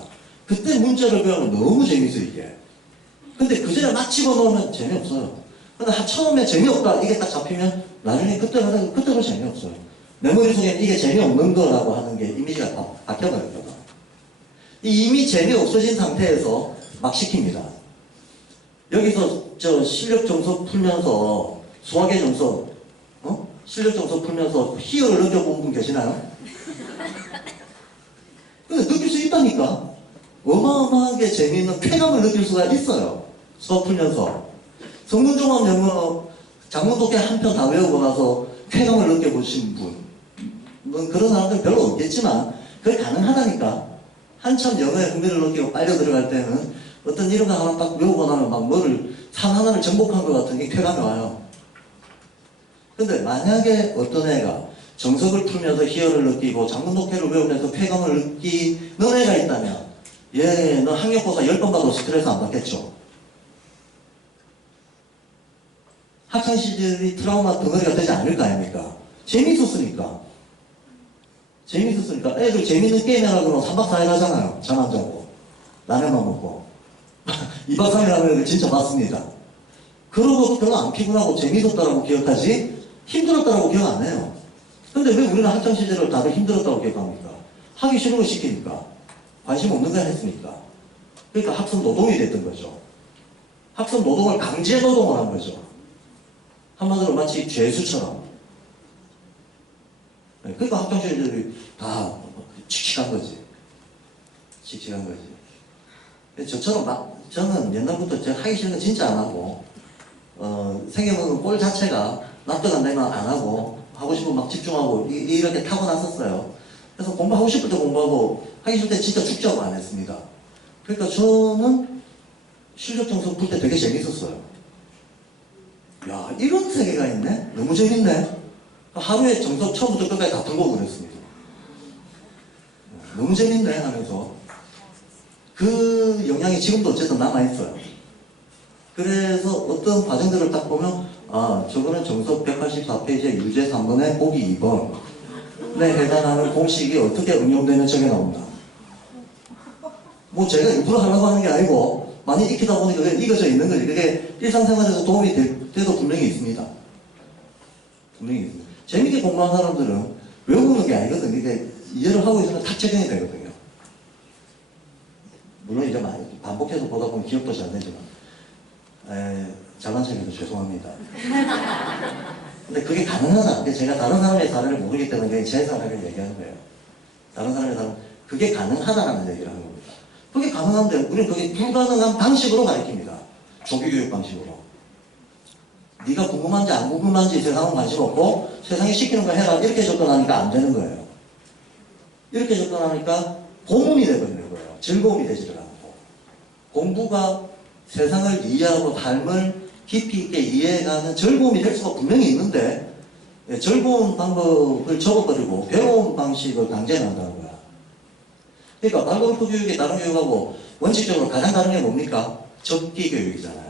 그때 문자를 배우면 너무 재밌어 이게. 근데 그 전에 막 집어넣으면 재미없어요. 근데 처음에 재미없다 이게 딱 잡히면 나중에 그때로 재미없어요. 내 머릿속에 이게 재미없는 거라고 하는 게 이미지가 바뀌어버렸거든. 이미 재미없어진 상태에서 막 시킵니다. 여기서 저 실력 점수 풀면서 수학의 점수 실력 점수 풀면서 희열을 느껴본 분 계시나요? 근데 느낄 수 있다니까. 어마어마하게 재미있는 쾌감을 느낄 수가 있어요. 수학 풀면서. 성문종합 영어 장문독해 한 편 다 외우고 나서 쾌감을 느껴보신 분. 뭐 그런 사람들 별로 없겠지만 그게 가능하다니까. 한참 영어에 흥미를 느끼고 빨려 들어갈 때는 어떤 이런 거 하나 딱 외우고 나면 막 산 하나를 정복한 것 같은 게 쾌감이 와요. 근데 만약에 어떤 애가 정석을 풀면서 희열을 느끼고 장문독해를 외우면서 쾌감을 느끼는 애가 있다면 너 학력고사 10번 봐도 스트레스 안 받겠죠? 학창시절이 트라우마 덩어리가 되지 않을 거 아닙니까? 재밌었으니까. 애들 재밌는 게임 해가지고 3박 4일 하잖아요. 잠 안 자고 라면만 먹고 2박 3일 하는 애들 진짜 많습니다. 그러고도 별로 안 피곤하고 재밌었다라고 기억하지 힘들었다라고 기억 안 해요. 근데 왜 우리는 학창시절을 다들 힘들었다고 기억합니까? 하기 싫은 걸 시키니까. 관심 없는 걸 했으니까. 그러니까 학습 노동이 됐던 거죠. 학습 노동을 강제 노동을 한 거죠. 한마디로 마치 죄수처럼. 그러니까 학창시절들이 다 칙칙한 거지. 저는 옛날부터 제가 하기 싫은 거 진짜 안 하고, 생겨보는 꼴 자체가 납득 안 되면 안 하고, 하고 싶으면 막 집중하고, 이렇게 타고났었어요. 그래서 공부하고 싶을 때 공부하고, 하기 싫을 때 진짜 죽자고 안 했습니다. 그러니까 저는 실력 점수 풀 때 되게 재밌었어요. 야, 이런 세계가 있네? 너무 재밌네? 하루에 정석 처음부터 끝까지 다 풀고 그랬습니다. 너무 재밌네 하면서 그 영향이 지금도 어쨌든 남아있어요. 그래서 어떤 과정들을 딱 보면 저거는 정석 184페이지에 유제 3번에 보기 2번에 해당하는 공식이 어떻게 응용되면 저게 나온다. 뭐 제가 일부러 하려고 하는 게 아니고 많이 익히다 보니까 그게 익어져 있는 거지. 그게 일상생활에서 도움이 될 때도 분명히 있습니다. 재밌게 공부한 사람들은 외우는 게 아니거든. 이게 이해를 하고 있으면 다 적용이 되거든요. 물론 이제 많이 반복해서 보다 보면 기억도 잘 되지만 잘난 척해서 죄송합니다. 근데 그게 가능하다. 제가 다른 사람의 사례를 모르기 때문에 제 사례를 얘기하는 거예요. 다른 사람의 사례 그게 가능하다라는 얘기를 하는 겁니다. 그게 가능한데 우리는 그게 불가능한 방식으로 가르칩니다. 조기교육 방식으로. 네가 궁금한지 안 궁금한지 세상은 관심 없고 세상에 시키는 거 해라 이렇게 접근하니까 안 되는 거예요. 이렇게 접근하니까 고문이 되버리는 거예요. 즐거움이 되지를 않고. 공부가 세상을 이해하고 삶을 깊이 있게 이해해가는 즐거움이 될 수가 분명히 있는데 즐거운 방법을 적어버리고 배운 방식을 강제한다는 거야. 그러니까 발골프 교육이 다른 교육하고 원칙적으로 가장 다른 게 뭡니까? 적기 교육이잖아요.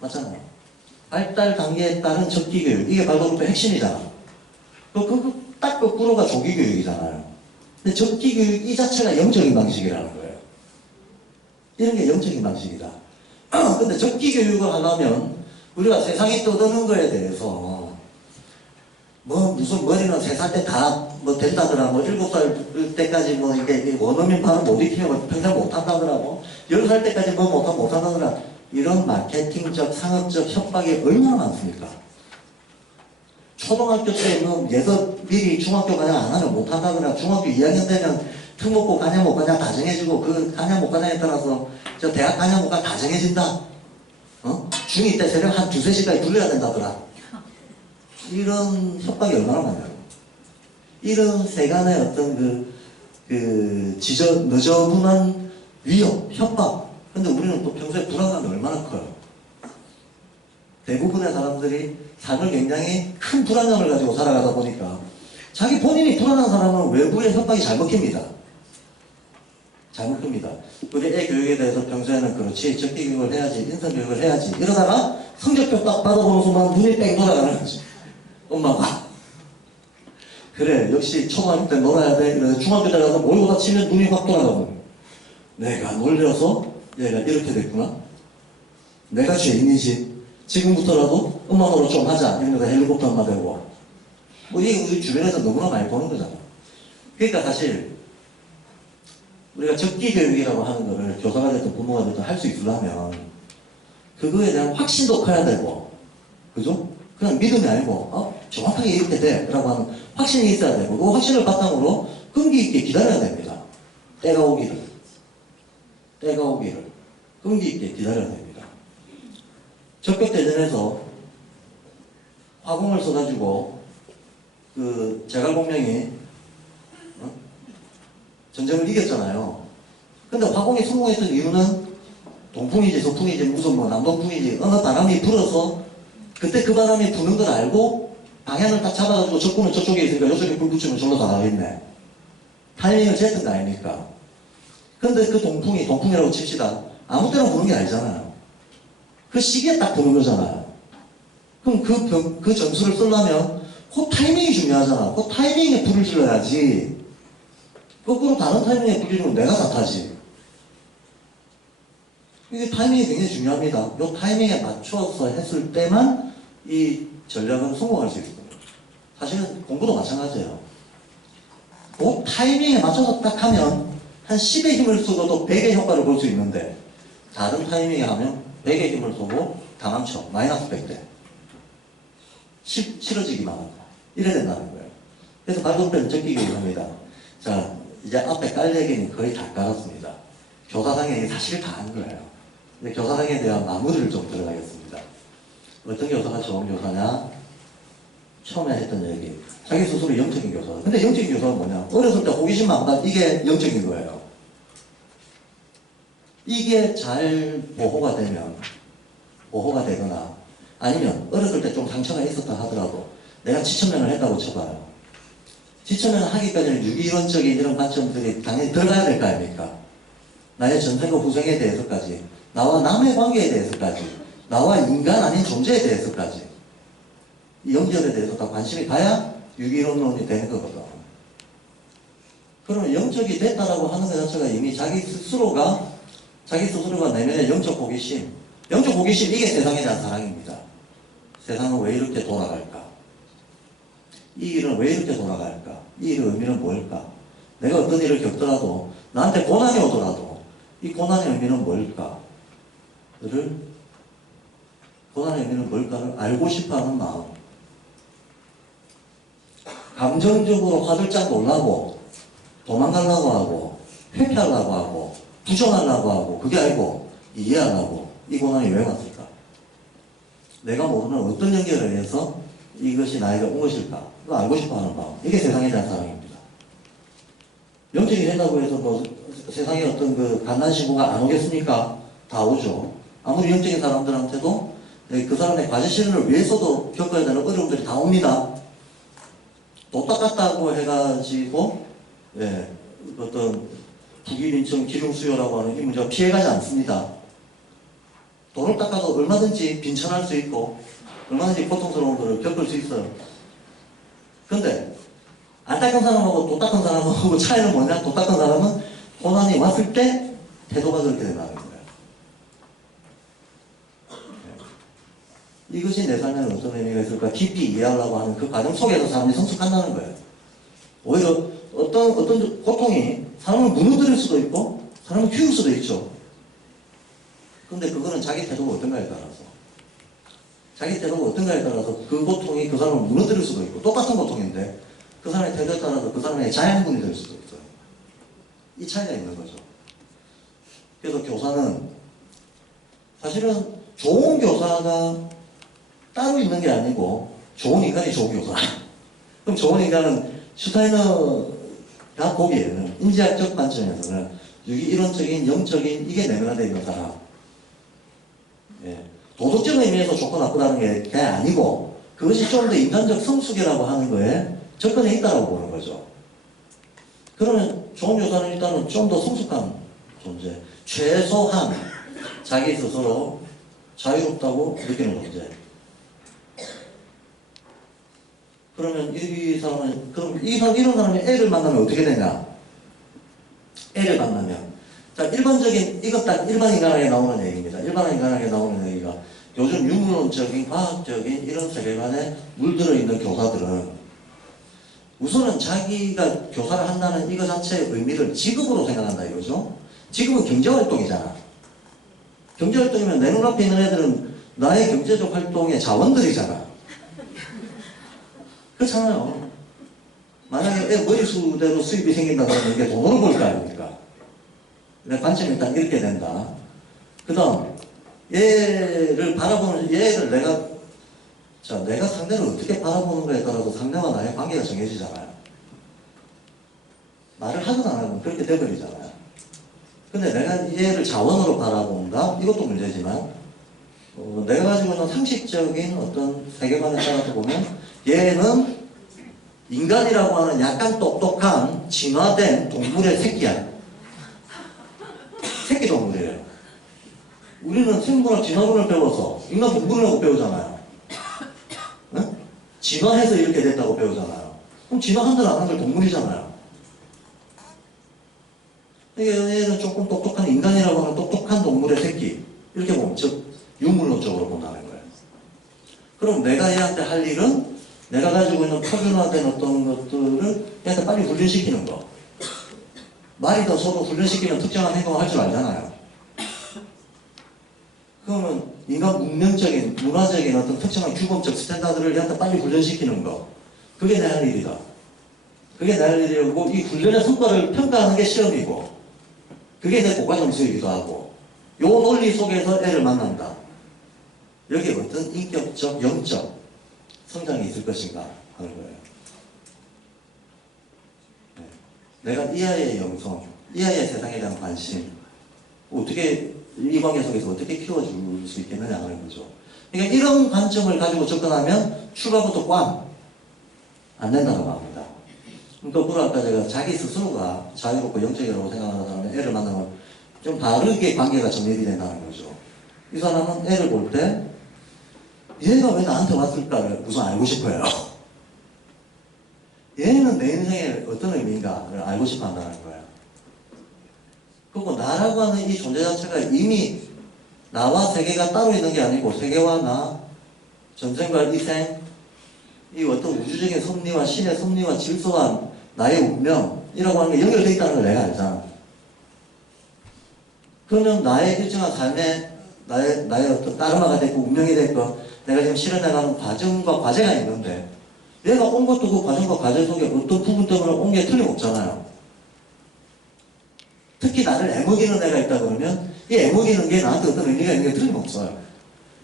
맞잖아요. 발달 단계에 따른 적기 교육. 이게 발골프 핵심이잖아. 딱 거꾸로가 조기 교육이잖아요. 근데 적기 교육 이 자체가 영적인 방식이라는 거예요. 이런 게 영적인 방식이다. 근데 적기 교육을 하려면 우리가 세상이 떠드는 거에 대해서 무슨 머리는 3살 때 다 된다더라. 7살 때까지 이게 원어민파는 못 익히면 평생 못 한다더라고. 10살 때까지 못 한다더라. 이런 마케팅적, 상업적 협박이 얼마나 많습니까? 초등학교 때 미리 중학교 가냐 안 하면 못 한다더라. 중학교 2학년 되면 특목고 가냐 못 가냐 다 정해지고 그 가냐 못 가냐에 따라서 저 대학 가냐 못 가냐 다 정해진다. 중2 때 새벽 한 2-3시까지 굴려야 된다더라. 이런 협박이 얼마나 많냐고. 이런 세간의 어떤 대부분의 사람들이 삶을 굉장히 큰 불안감을 가지고 살아가다 보니까 자기 본인이 불안한 사람은 외부의 협박이 잘 먹힙니다. 잘 먹힙니다. 우리 애 교육에 대해서 평소에는 그렇지, 적기 교육을 해야지, 인성 교육을 해야지 이러다가 성적표 딱 받아보는 순간 눈이 뺑 돌아가는 거지. 엄마가 그래 역시 초등학교 때 놀아야 돼. 그래서 중학교 때 가서 모의고사 치면 눈이 확 돌아가고 내가 놀려서 얘가 이렇게 됐구나. 내가 죄인이지. 지금부터라도 엄마 노릇 좀 하자. 이러면서 헬리콥터 엄마 되고 뭐 이게 우리 주변에서 너무나 많이 보는 거잖아. 그러니까 사실 우리가 적기 교육이라고 하는 거를 교사가 됐든 부모가 됐든 할 수 있으려면 그거에 대한 확신도 커야 되고, 그죠? 그냥 믿음이 아니고 정확하게 이렇게 돼 라고 하는 확신이 있어야 되고, 그 확신을 바탕으로 끈기 있게 기다려야 됩니다. 때가 오기를 끈기 있게 기다려야 됩니다. 적벽대전에서 화공을 써가지고 그 제갈공명이 전쟁을 이겼잖아요. 근데 화공이 성공했던 이유는 동풍이지 서풍이지 무슨 뭐 남동풍이지 어느 바람이 불어서 그때 그 바람이 부는 걸 알고 방향을 딱 잡아가지고 적군은 저쪽에 있으니까 이쪽에 불 붙이면 절로 다 가겠네. 타이밍을 쟀던 거 아닙니까? 근데 그 동풍이라고 칩시다. 아무 때나 부는 게 아니잖아요. 그 시기에 딱 부는 거잖아요. 그럼 그 점수를 쓰려면 그 타이밍이 중요하잖아. 그 타이밍에 불을 질러야지. 거꾸로 다른 타이밍에 불 지르면 내가 다 타지. 이게 타이밍이 굉장히 중요합니다. 이 타이밍에 맞춰서 했을 때만 이 전략은 성공할 수 있습니다. 사실은 공부도 마찬가지예요. 그 타이밍에 맞춰서 딱 하면 한 10의 힘을 쓰고도 100의 효과를 볼 수 있는데 다른 타이밍에 하면 100의 힘을 쏘고 다 망쳐. 마이너스 100대. 싫어지기만 하고. 이래야 된다는 거예요. 그래서 발동된 적기 교육을 합니다. 자, 이제 앞에 깔 얘기는 거의 다 깔았습니다. 교사당에 사실 다 한 거예요. 이제 교사당에 대한 마무리를 좀 들어가겠습니다. 어떤 교사가 좋은 교사냐? 처음에 했던 얘기. 자기 스스로 영적인 교사. 근데 영적인 교사는 뭐냐? 어렸을 때 호기심 안 가, 이게 영적인 거예요. 이게 잘 보호가 되거나, 아니면 어렸을 때 좀 상처가 있었다 하더라도 내가 지천면을 했다고 쳐봐요. 지천면을 하기까지는 유기론적인 이런 관점들이 당연히 들어가야 될 거 아닙니까? 나의 전생과 후생에 대해서까지, 나와 남의 관계에 대해서까지, 나와 인간 아닌 존재에 대해서까지, 이 영적에 대해서 다 관심이 가야 유기론론이 되는 거거든. 그러면 영적이 됐다라고 하는 것 자체가 이미 자기 스스로가 내면의 영적 호기심, 이게 세상에 대한 사랑입니다. 세상은 왜 이렇게 돌아갈까? 이 일은 왜 이렇게 돌아갈까? 이 일의 의미는 뭘까? 내가 어떤 일을 겪더라도, 나한테 고난이 오더라도 이 고난의 의미는 뭘까? 고난의 의미는 뭘까를 알고 싶어하는 마음. 감정적으로 화들짝 놀라고 도망가려고 하고 회피하려고 하고 부정하려고 하고 그게 아니고 이해하려고. 이 고난이 왜 왔을까? 내가 모르는 어떤 연결에 의해서 이것이 나에게 온 것일까? 그거 알고 싶어하는 마음. 이게 세상에 대한 사랑입니다. 영적이 된다고 해서 뭐 세상에 어떤 그 갓난신고가 안 오겠습니까? 다 오죠. 아무리 영적인 사람들한테도 그 사람의 과제 실현을 위해서도 겪어야 되는 어려움들이 다 옵니다. 돈 닦았다고 해가지고 어떤 부기민청 기중수요라고 하는 이 문제가 피해가지 않습니다. 돈을 닦아도 얼마든지 빈천할 수 있고 얼마든지 고통스러운 것을 겪을 수 있어요. 근데 안 닦은 사람하고 돈 닦은 사람하고 차이는 뭐냐? 돈 닦은 사람은 고난이 왔을 때 태도가 그렇게 된다는 거예요. 이것이 내 삶에는 어떤 의미가 있을까? 깊이 이해하려고 하는 그 과정 속에서 사람이 성숙한다는 거예요. 오히려 어떤 고통이 사람을 무너뜨릴 수도 있고 사람을 키울 수도 있죠. 근데 그거는 자기 태도가 어떤가에 따라서 그 고통이 그 사람을 무너뜨릴 수도 있고, 똑같은 고통인데 그 사람의 태도에 따라서 그 사람의 자양분이 될 수도 있어요. 이 차이가 있는 거죠. 그래서 교사는 사실은 좋은 교사가 따로 있는 게 아니고 좋은 인간이 좋은 교사. 그럼 좋은 인간은 슈타이너가 보기에는 인지학적 관점에서는 유기이론적인 영적인 이게 내면화되어 있는 사람. 도덕적 의미에서 좋고 나쁘다는 게 아니고 그것이 좀 더 인간적 성숙이라고 하는 거에 접근해 있다고 보는 거죠. 그러면 좋은 교사는 일단은 좀 더 성숙한 존재, 최소한 자기 스스로 자유롭다고 느끼는 존재. 그러면 이 사람은, 그럼 이런 사람이 애를 만나면 어떻게 되냐? 애를 만나면. 자, 일반적인, 이것 딱 일반 인간에게 나오는 얘기입니다. 일반 인간에게 나오는 얘기가 요즘 유물론적인, 과학적인 이런 세계관에 물들어 있는 교사들은 우선은 자기가 교사를 한다는 이거 자체의 의미를 직업으로 생각한다 이거죠. 직업은 경제활동이잖아. 경제활동이면 내 눈앞에 있는 애들은 나의 경제적 활동의 자원들이잖아. 그렇잖아요. 만약에 애 머리수대로 수입이 생긴다 그러면 이게 돈으로 벌 거 아닙니까? 내 관점이 일단 이렇게 된다. 그 다음 얘를 바라보는, 얘를 내가 상대를 어떻게 바라보는 거에 따라서 상대와 나의 관계가 정해지잖아요. 말을 하든 안 하든 그렇게 돼버리잖아요. 근데 내가 얘를 자원으로 바라본다? 이것도 문제지만, 내가 가지고 있는 상식적인 어떤 세계관에 따라서 보면, 얘는 인간이라고 하는 약간 똑똑한 진화된 동물의 새끼야. 새끼 동물이에요. 우리는 생물학 진화론을 배워서 인간 동물이라고 배우잖아요. 네? 진화해서 이렇게 됐다고 배우잖아요. 그럼 진화한들 안 한들 동물이잖아요. 얘는 조금 똑똑한 인간이라고 하는 똑똑한 동물의 새끼. 이렇게 보면, 즉, 유물론적으로 본다는 거예요. 그럼 내가 얘한테 할 일은 내가 가지고 있는 표준화된 어떤 것들을 얘한테 빨리 훈련시키는 거. 말이든 서로 훈련시키면 특정한 행동을 할 줄 알잖아요. 그러면 인간 문명적인, 문화적인 어떤 특정한 규범적 스탠다드를 얘한테 빨리 훈련시키는 거. 그게 내 할 일이다. 그게 내 할 일이고, 이 훈련의 성과를 평가하는 게 시험이고, 그게 내 고과 점수이기도 하고, 요 논리 속에서 애를 만난다. 여기에 어떤 인격적, 영적 성장이 있을 것인가 하는 거예요. 네. 내가 이 아이의 영성, 이 아이의 세상에 대한 관심, 어떻게, 이 관계 속에서 어떻게 키워줄 수 있겠느냐 하는 거죠. 그러니까 이런 관점을 가지고 접근하면 출발부터 꽝! 안 된다고 합니다. 거꾸로 아까 제가 자기 스스로가 자유롭고 영적이라고 생각하는 사람은 애를 만나면 좀 다르게 관계가 정립이 된다는 거죠. 이 사람은 애를 볼 때 얘가 왜 나한테 왔을까를 우선 알고 싶어요. 얘는 내 인생에 어떤 의미인가를 알고 싶어 한다는 거예요. 그리고 나라고 하는 이 존재 자체가 이미 나와 세계가 따로 있는 게 아니고 세계와 나, 전생과 이생, 이 어떤 우주적인 섭리와 신의 섭리와 질서와 나의 운명이라고 하는 게 연결되어 있다는 걸 내가 알잖아. 그러면 나의 일정한 삶에 나의 어떤 따르마가 됐고 운명이 됐고 내가 지금 실현해가는 과정과 과제가 있는데 얘가 온 것도 그 과정과 과제 속에 어떤 부분 때문에 온 게 틀림없잖아요. 특히 나를 애먹이는 애가 있다 그러면 이 애먹이는 게 나한테 어떤 의미가 있는 게 틀림없어요.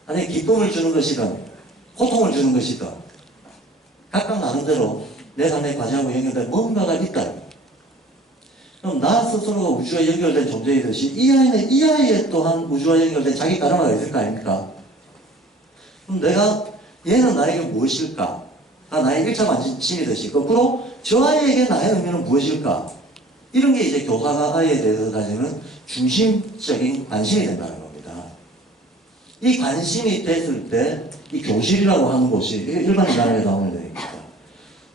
아니 기쁨을 주는 것이든 고통을 주는 것이든 각각 나름대로 내 삶의 과제하고 연결된 뭔가가 있다. 그럼 나 스스로가 우주와 연결된 존재이듯이 이 아이는 이 아이에 또한 우주와 연결된 자기 까르마가 있을 거 아닙니까? 그럼 얘는 나에게 무엇일까? 나의 1차 관심이듯이 거꾸로 저 아이에게 나의 의미는 무엇일까? 이런 게 이제 교사가 아이에 대해서 가지는 중심적인 관심이 된다는 겁니다. 이 관심이 됐을 때 이 교실이라고 하는 곳이 일반 인간에게 나오는 얘기입니다.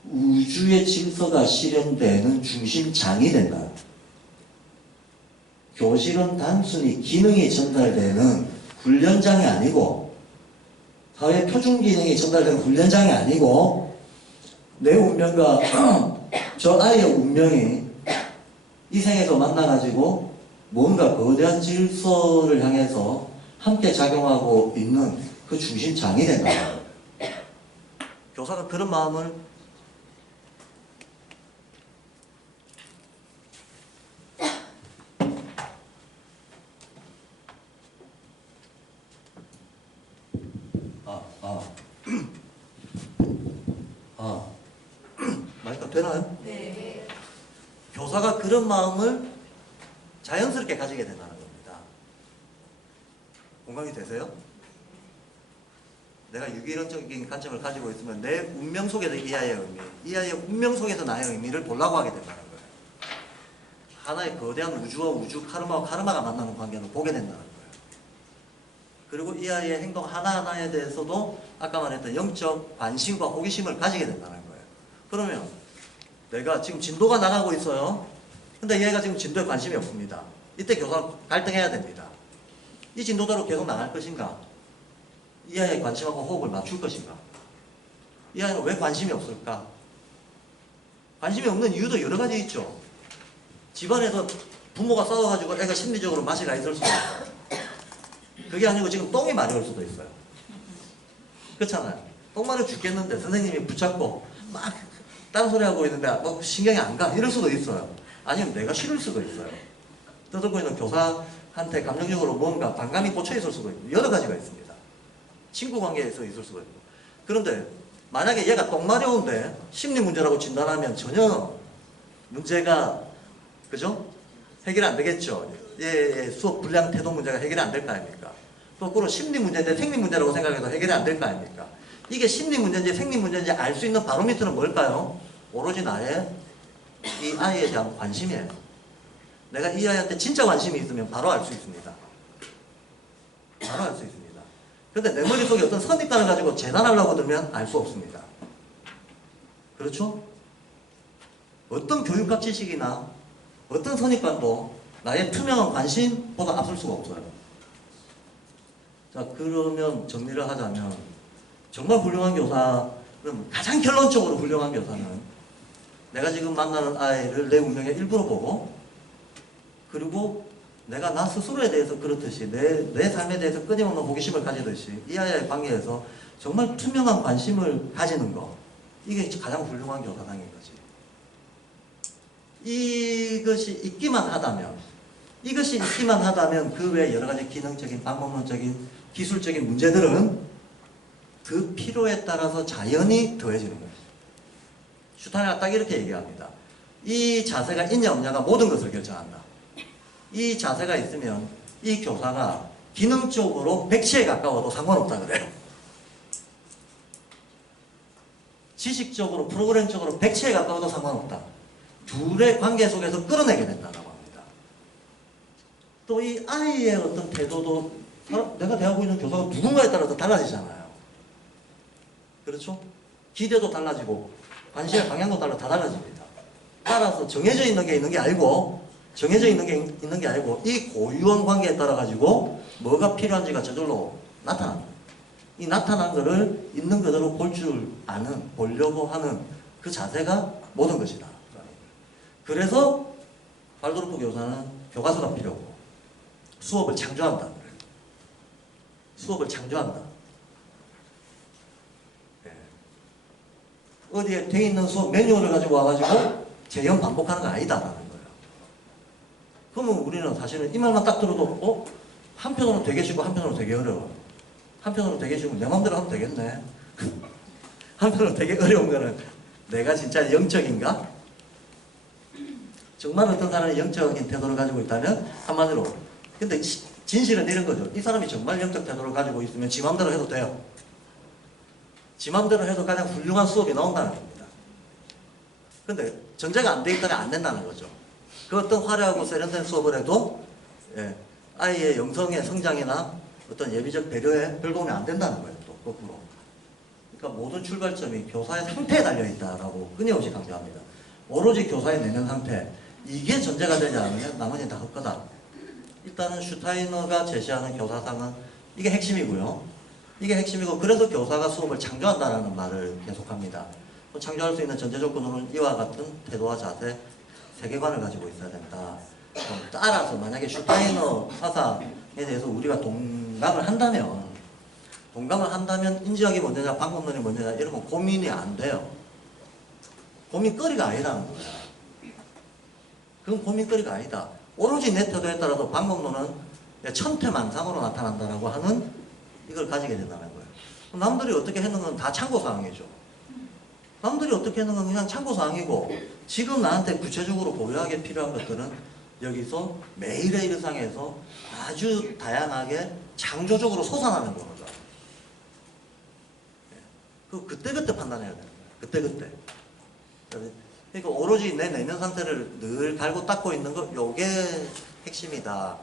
우주의 질서가 실현되는 중심장이 된다. 교실은 단순히 기능이 전달되는 훈련장이 아니고 사회 표준 기능이 전달되는 훈련장이 아니고 내 운명과 저 아이의 운명이 이 생에서 만나가지고 뭔가 거대한 질서를 향해서 함께 작용하고 있는 그 중심장이 된다. 교사가 그런 마음을 마이크가 되나요? 네. 교사가 그런 마음을 자연스럽게 가지게 된다는 겁니다. 공감이 되세요? 내가 유기론적인 관점을 가지고 있으면 내 운명 속에서 이 아이의 의미, 이 아이의 운명 속에서 나의 의미를 보려고 하게 된다는 거예요. 하나의 거대한 우주와 우주, 카르마와 카르마가 만나는 관계를 보게 된다는 거예요. 그리고 이 아이의 행동 하나하나에 대해서도 아까 말했던 영적 관심과 호기심을 가지게 된다는 거예요. 그러면 내가 지금 진도가 나가고 있어요. 근데 얘가 지금 진도에 관심이 없습니다. 이때 교사 갈등해야 됩니다. 이 진도대로 계속 나갈 것인가? 이 아이의 관심하고 호흡을 맞출 것인가? 이 아이는 왜 관심이 없을까? 관심이 없는 이유도 여러 가지 있죠. 집안에서 부모가 싸워가지고 애가 심리적으로 맛이 가 있을 수도 있어요. 그게 아니고 지금 똥이 마려울 수도 있어요. 그렇잖아요. 똥 마려 죽겠는데 선생님이 붙잡고 막 딴소리 하고 있는데 뭐 신경이 안 가. 이럴 수도 있어요. 아니면 내가 싫을 수도 있어요. 떠들고 있는 교사한테 감정적으로 뭔가 반감이 꽂혀 있을 수도 있고 여러 가지가 있습니다. 친구 관계에서 있을 수가 있고. 그런데 만약에 얘가 똥 마려운데 심리 문제라고 진단하면 전혀 문제가 그죠? 해결 안 되겠죠. 얘의 수업 불량 태도 문제가 해결이 안 될 거 아닙니까? 거꾸로 심리 문제인데 생리 문제라고 생각해도 해결이 안 될 거 아닙니까? 이게 심리 문제인지 생리 문제인지 알 수 있는 바로미터는 뭘까요? 오로지 나의 이 아이에 대한 관심이에요. 내가 이 아이한테 진짜 관심이 있으면 바로 알 수 있습니다. 바로 알 수 있습니다. 그런데 내 머릿속에 어떤 선입관을 가지고 재단하려고 들면 알 수 없습니다. 그렇죠? 어떤 교육학 지식이나 어떤 선입관도 나의 투명한 관심보다 앞설 수가 없어요. 자, 그러면 정리를 하자면 정말 훌륭한 교사는, 가장 결론적으로 훌륭한 교사는 내가 지금 만나는 아이를 내 운명의 일부로 보고, 그리고 내가 나 스스로에 대해서 그렇듯이 내 삶에 대해서 끊임없는 호기심을 가지듯이 이 아이의 관계에서 정말 투명한 관심을 가지는 거, 이게 가장 훌륭한 교사상인 거지. 이것이 있기만 하다면 그 외 여러 가지 기능적인, 방법론적인, 기술적인 문제들은 그 필요에 따라서 자연히 더해지는 거예요. 슈타인은 딱 이렇게 얘기합니다. 이 자세가 있냐 없냐가 모든 것을 결정한다. 이 자세가 있으면 이 교사가 기능적으로 100치에 가까워도 상관없다 그래요. 지식적으로, 프로그램적으로 100치에 가까워도 상관없다. 둘의 관계 속에서 끌어내게 된다고 합니다. 또 이 아이의 어떤 태도도 내가 대하고 있는 교사가 누군가에 따라서 달라지잖아요. 그렇죠? 기대도 달라지고 관심의 방향도 다 달라집니다. 따라서 정해져 있는 게 아니고 이 고유한 관계에 따라 가지고 뭐가 필요한지가 저절로 나타납니다. 이 나타난 것을 있는 그대로 볼 줄 아는, 보려고 하는 그 자세가 모든 것이다. 그래서 발도르프 교사는 교과서가 필요 없고 수업을 창조한다. 수업을 창조한다. 어디에 돼 있는 수업 매뉴얼을 가지고 와가지고 재현 반복하는 거 아니다라는 거예요. 그러면 우리는 사실은 이 말만 딱 들어도 한편으로는 되게 쉽고 한편으로는 되게 어려워. 한편으로는 되게 쉬우면 내 마음대로 하면 되겠네. 한편으로는 되게 어려운 거는 내가 진짜 영적인가? 정말 어떤 사람이 영적인 태도를 가지고 있다면 한마디로, 근데 진실은 이런 거죠. 이 사람이 정말 영적 태도를 가지고 있으면 지 마음대로 해도 돼요. 지 마음대로 해도 가장 훌륭한 수업이 나온다는 겁니다. 근데 전제가 안 돼 있다면 안 된다는 거죠. 그 어떤 화려하고 세련된 수업을 해도 아이의 영성의 성장이나 어떤 예비적 배려에 별 도움이 안 된다는 거예요. 또 거꾸로. 그러니까 모든 출발점이 교사의 상태에 달려있다라고 끊임없이 강조합니다. 오로지 교사의 내면 상태, 이게 전제가 되지 않으면 나머지는 다 헛거다. 일단은 슈타이너가 제시하는 교사상은 이게 핵심이고요. 이게 핵심이고, 그래서 교사가 수업을 창조한다는 말을 계속합니다. 창조할 수 있는 전제 조건으로는 이와 같은 태도와 자세, 세계관을 가지고 있어야 된다. 따라서 만약에 슈타이너 사상에 대해서 우리가 동감을 한다면 인지학이 먼저냐 방법론이 먼저냐 이러면 고민이 안 돼요. 고민거리가 아니라는 거야. 그건 고민거리가 아니다. 오로지 내 태도에 따라서 방법론은 천태만상으로 나타난다라고 하는 이걸 가지게 된다는 거예요. 남들이 어떻게 했는 건 다 참고사항이죠. 남들이 어떻게 했는 건 그냥 참고사항이고, 지금 나한테 구체적으로 고려하기 필요한 것들은 여기서 매일의 일상에서 아주 다양하게 창조적으로 솟아나는 거죠. 그때그때 판단해야 돼요. 그때그때. 그러니까 오로지 내 내면 상태를 늘 갈고 닦고 있는 거, 요게 핵심이다.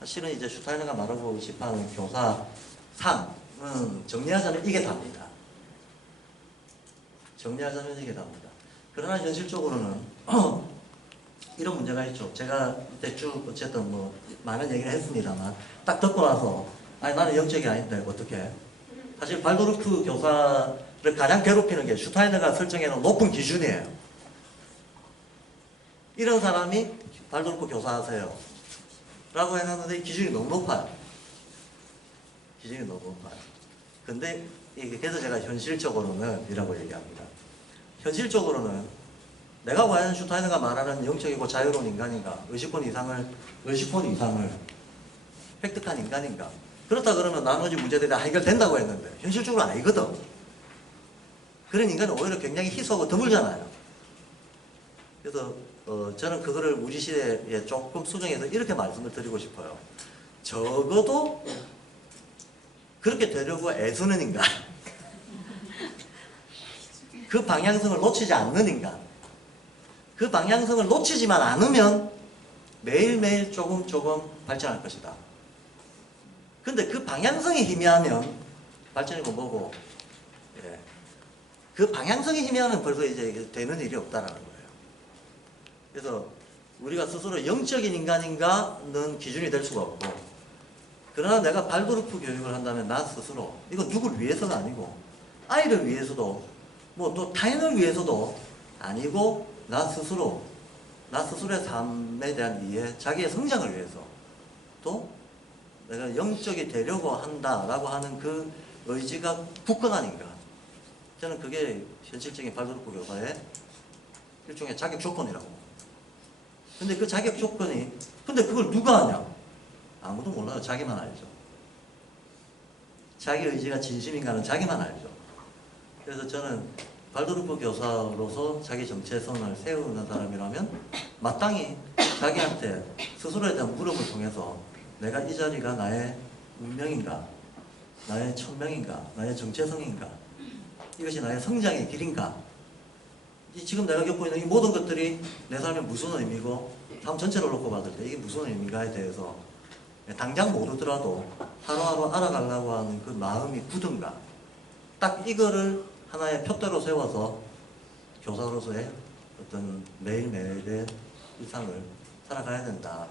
사실은 이제 슈타이너가 말하고 싶어하는 교사 상은 정리하자면 이게 답니다. 정리하자면 이게 답니다. 그러나 현실적으로는 이런 문제가 있죠. 제가 이때 쭉 어쨌든 뭐 많은 얘기를 했습니다만 딱 듣고 나서 아니 나는 영적이 아닌데 어떻게? 사실 발도르프 교사를 가장 괴롭히는 게 슈타이너가 설정해놓은 높은 기준이에요. 이런 사람이 발도르프 교사하세요 라고 해놨는데 이 기준이 너무 높아요. 기준이 너무 높아요. 근데 그래서 제가 현실적으로는 이라고 얘기합니다. 현실적으로는 내가 과연 슈타이너가 말하는 영적이고 자유로운 인간인가, 의식권 이상을 획득한 인간인가. 그렇다 그러면 나머지 문제들이 다 해결된다고 했는데 현실적으로 아니거든. 그런 인간은 오히려 굉장히 희소하고 드물잖아요. 그래서 저는 그거를 우리 시대에 조금 수정해서 이렇게 말씀을 드리고 싶어요. 적어도 그렇게 되려고 애쓰는 인간, 그 방향성을 놓치지 않는 인간, 그 방향성을 놓치지만 않으면 매일매일 조금 발전할 것이다. 근데 그 방향성이 희미하면 발전이고 뭐고, 예. 그 방향성이 희미하면 벌써 이제 되는 일이 없다라는 거예요. 그래서 우리가 스스로 영적인 인간인가는 기준이 될 수가 없고, 그러나 내가 발도르프 교육을 한다면 나 스스로, 이거 누굴 위해서가 아니고 아이를 위해서도 뭐 또 타인을 위해서도 아니고 나 스스로의 삶에 대한 이해, 자기의 성장을 위해서 또 내가 영적이 되려고 한다라고 하는 그 의지가 굳건한 인간, 저는 그게 현실적인 발도르프 교사의 일종의 자격 조건이라고. 근데 그 자격 조건이, 근데 그걸 누가 아냐? 아무도 몰라요. 자기만 알죠. 자기 의지가 진심인가는 자기만 알죠. 그래서 저는 발도르프 교사로서 자기 정체성을 세우는 사람이라면 마땅히 자기한테 스스로에 대한 물음을 통해서 내가 이 자리가 나의 운명인가, 나의 천명인가, 나의 정체성인가, 이것이 나의 성장의 길인가, 지금 내가 겪고 있는 이 모든 것들이 내 삶에 무슨 의미고 삶 전체를 놓고 봤을 때 이게 무슨 의미가에 대해서 당장 모르더라도 하루하루 알아가려고 하는 그 마음이 굳은가, 딱 이거를 하나의 표대로 세워서 교사로서의 어떤 매일매일의 일상을 살아가야 된다.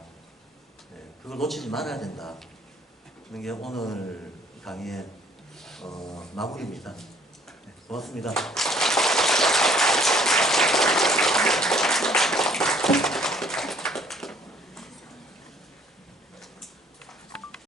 그걸 놓치지 말아야 된다. 그런 게 오늘 강의의 마무리입니다. 고맙습니다.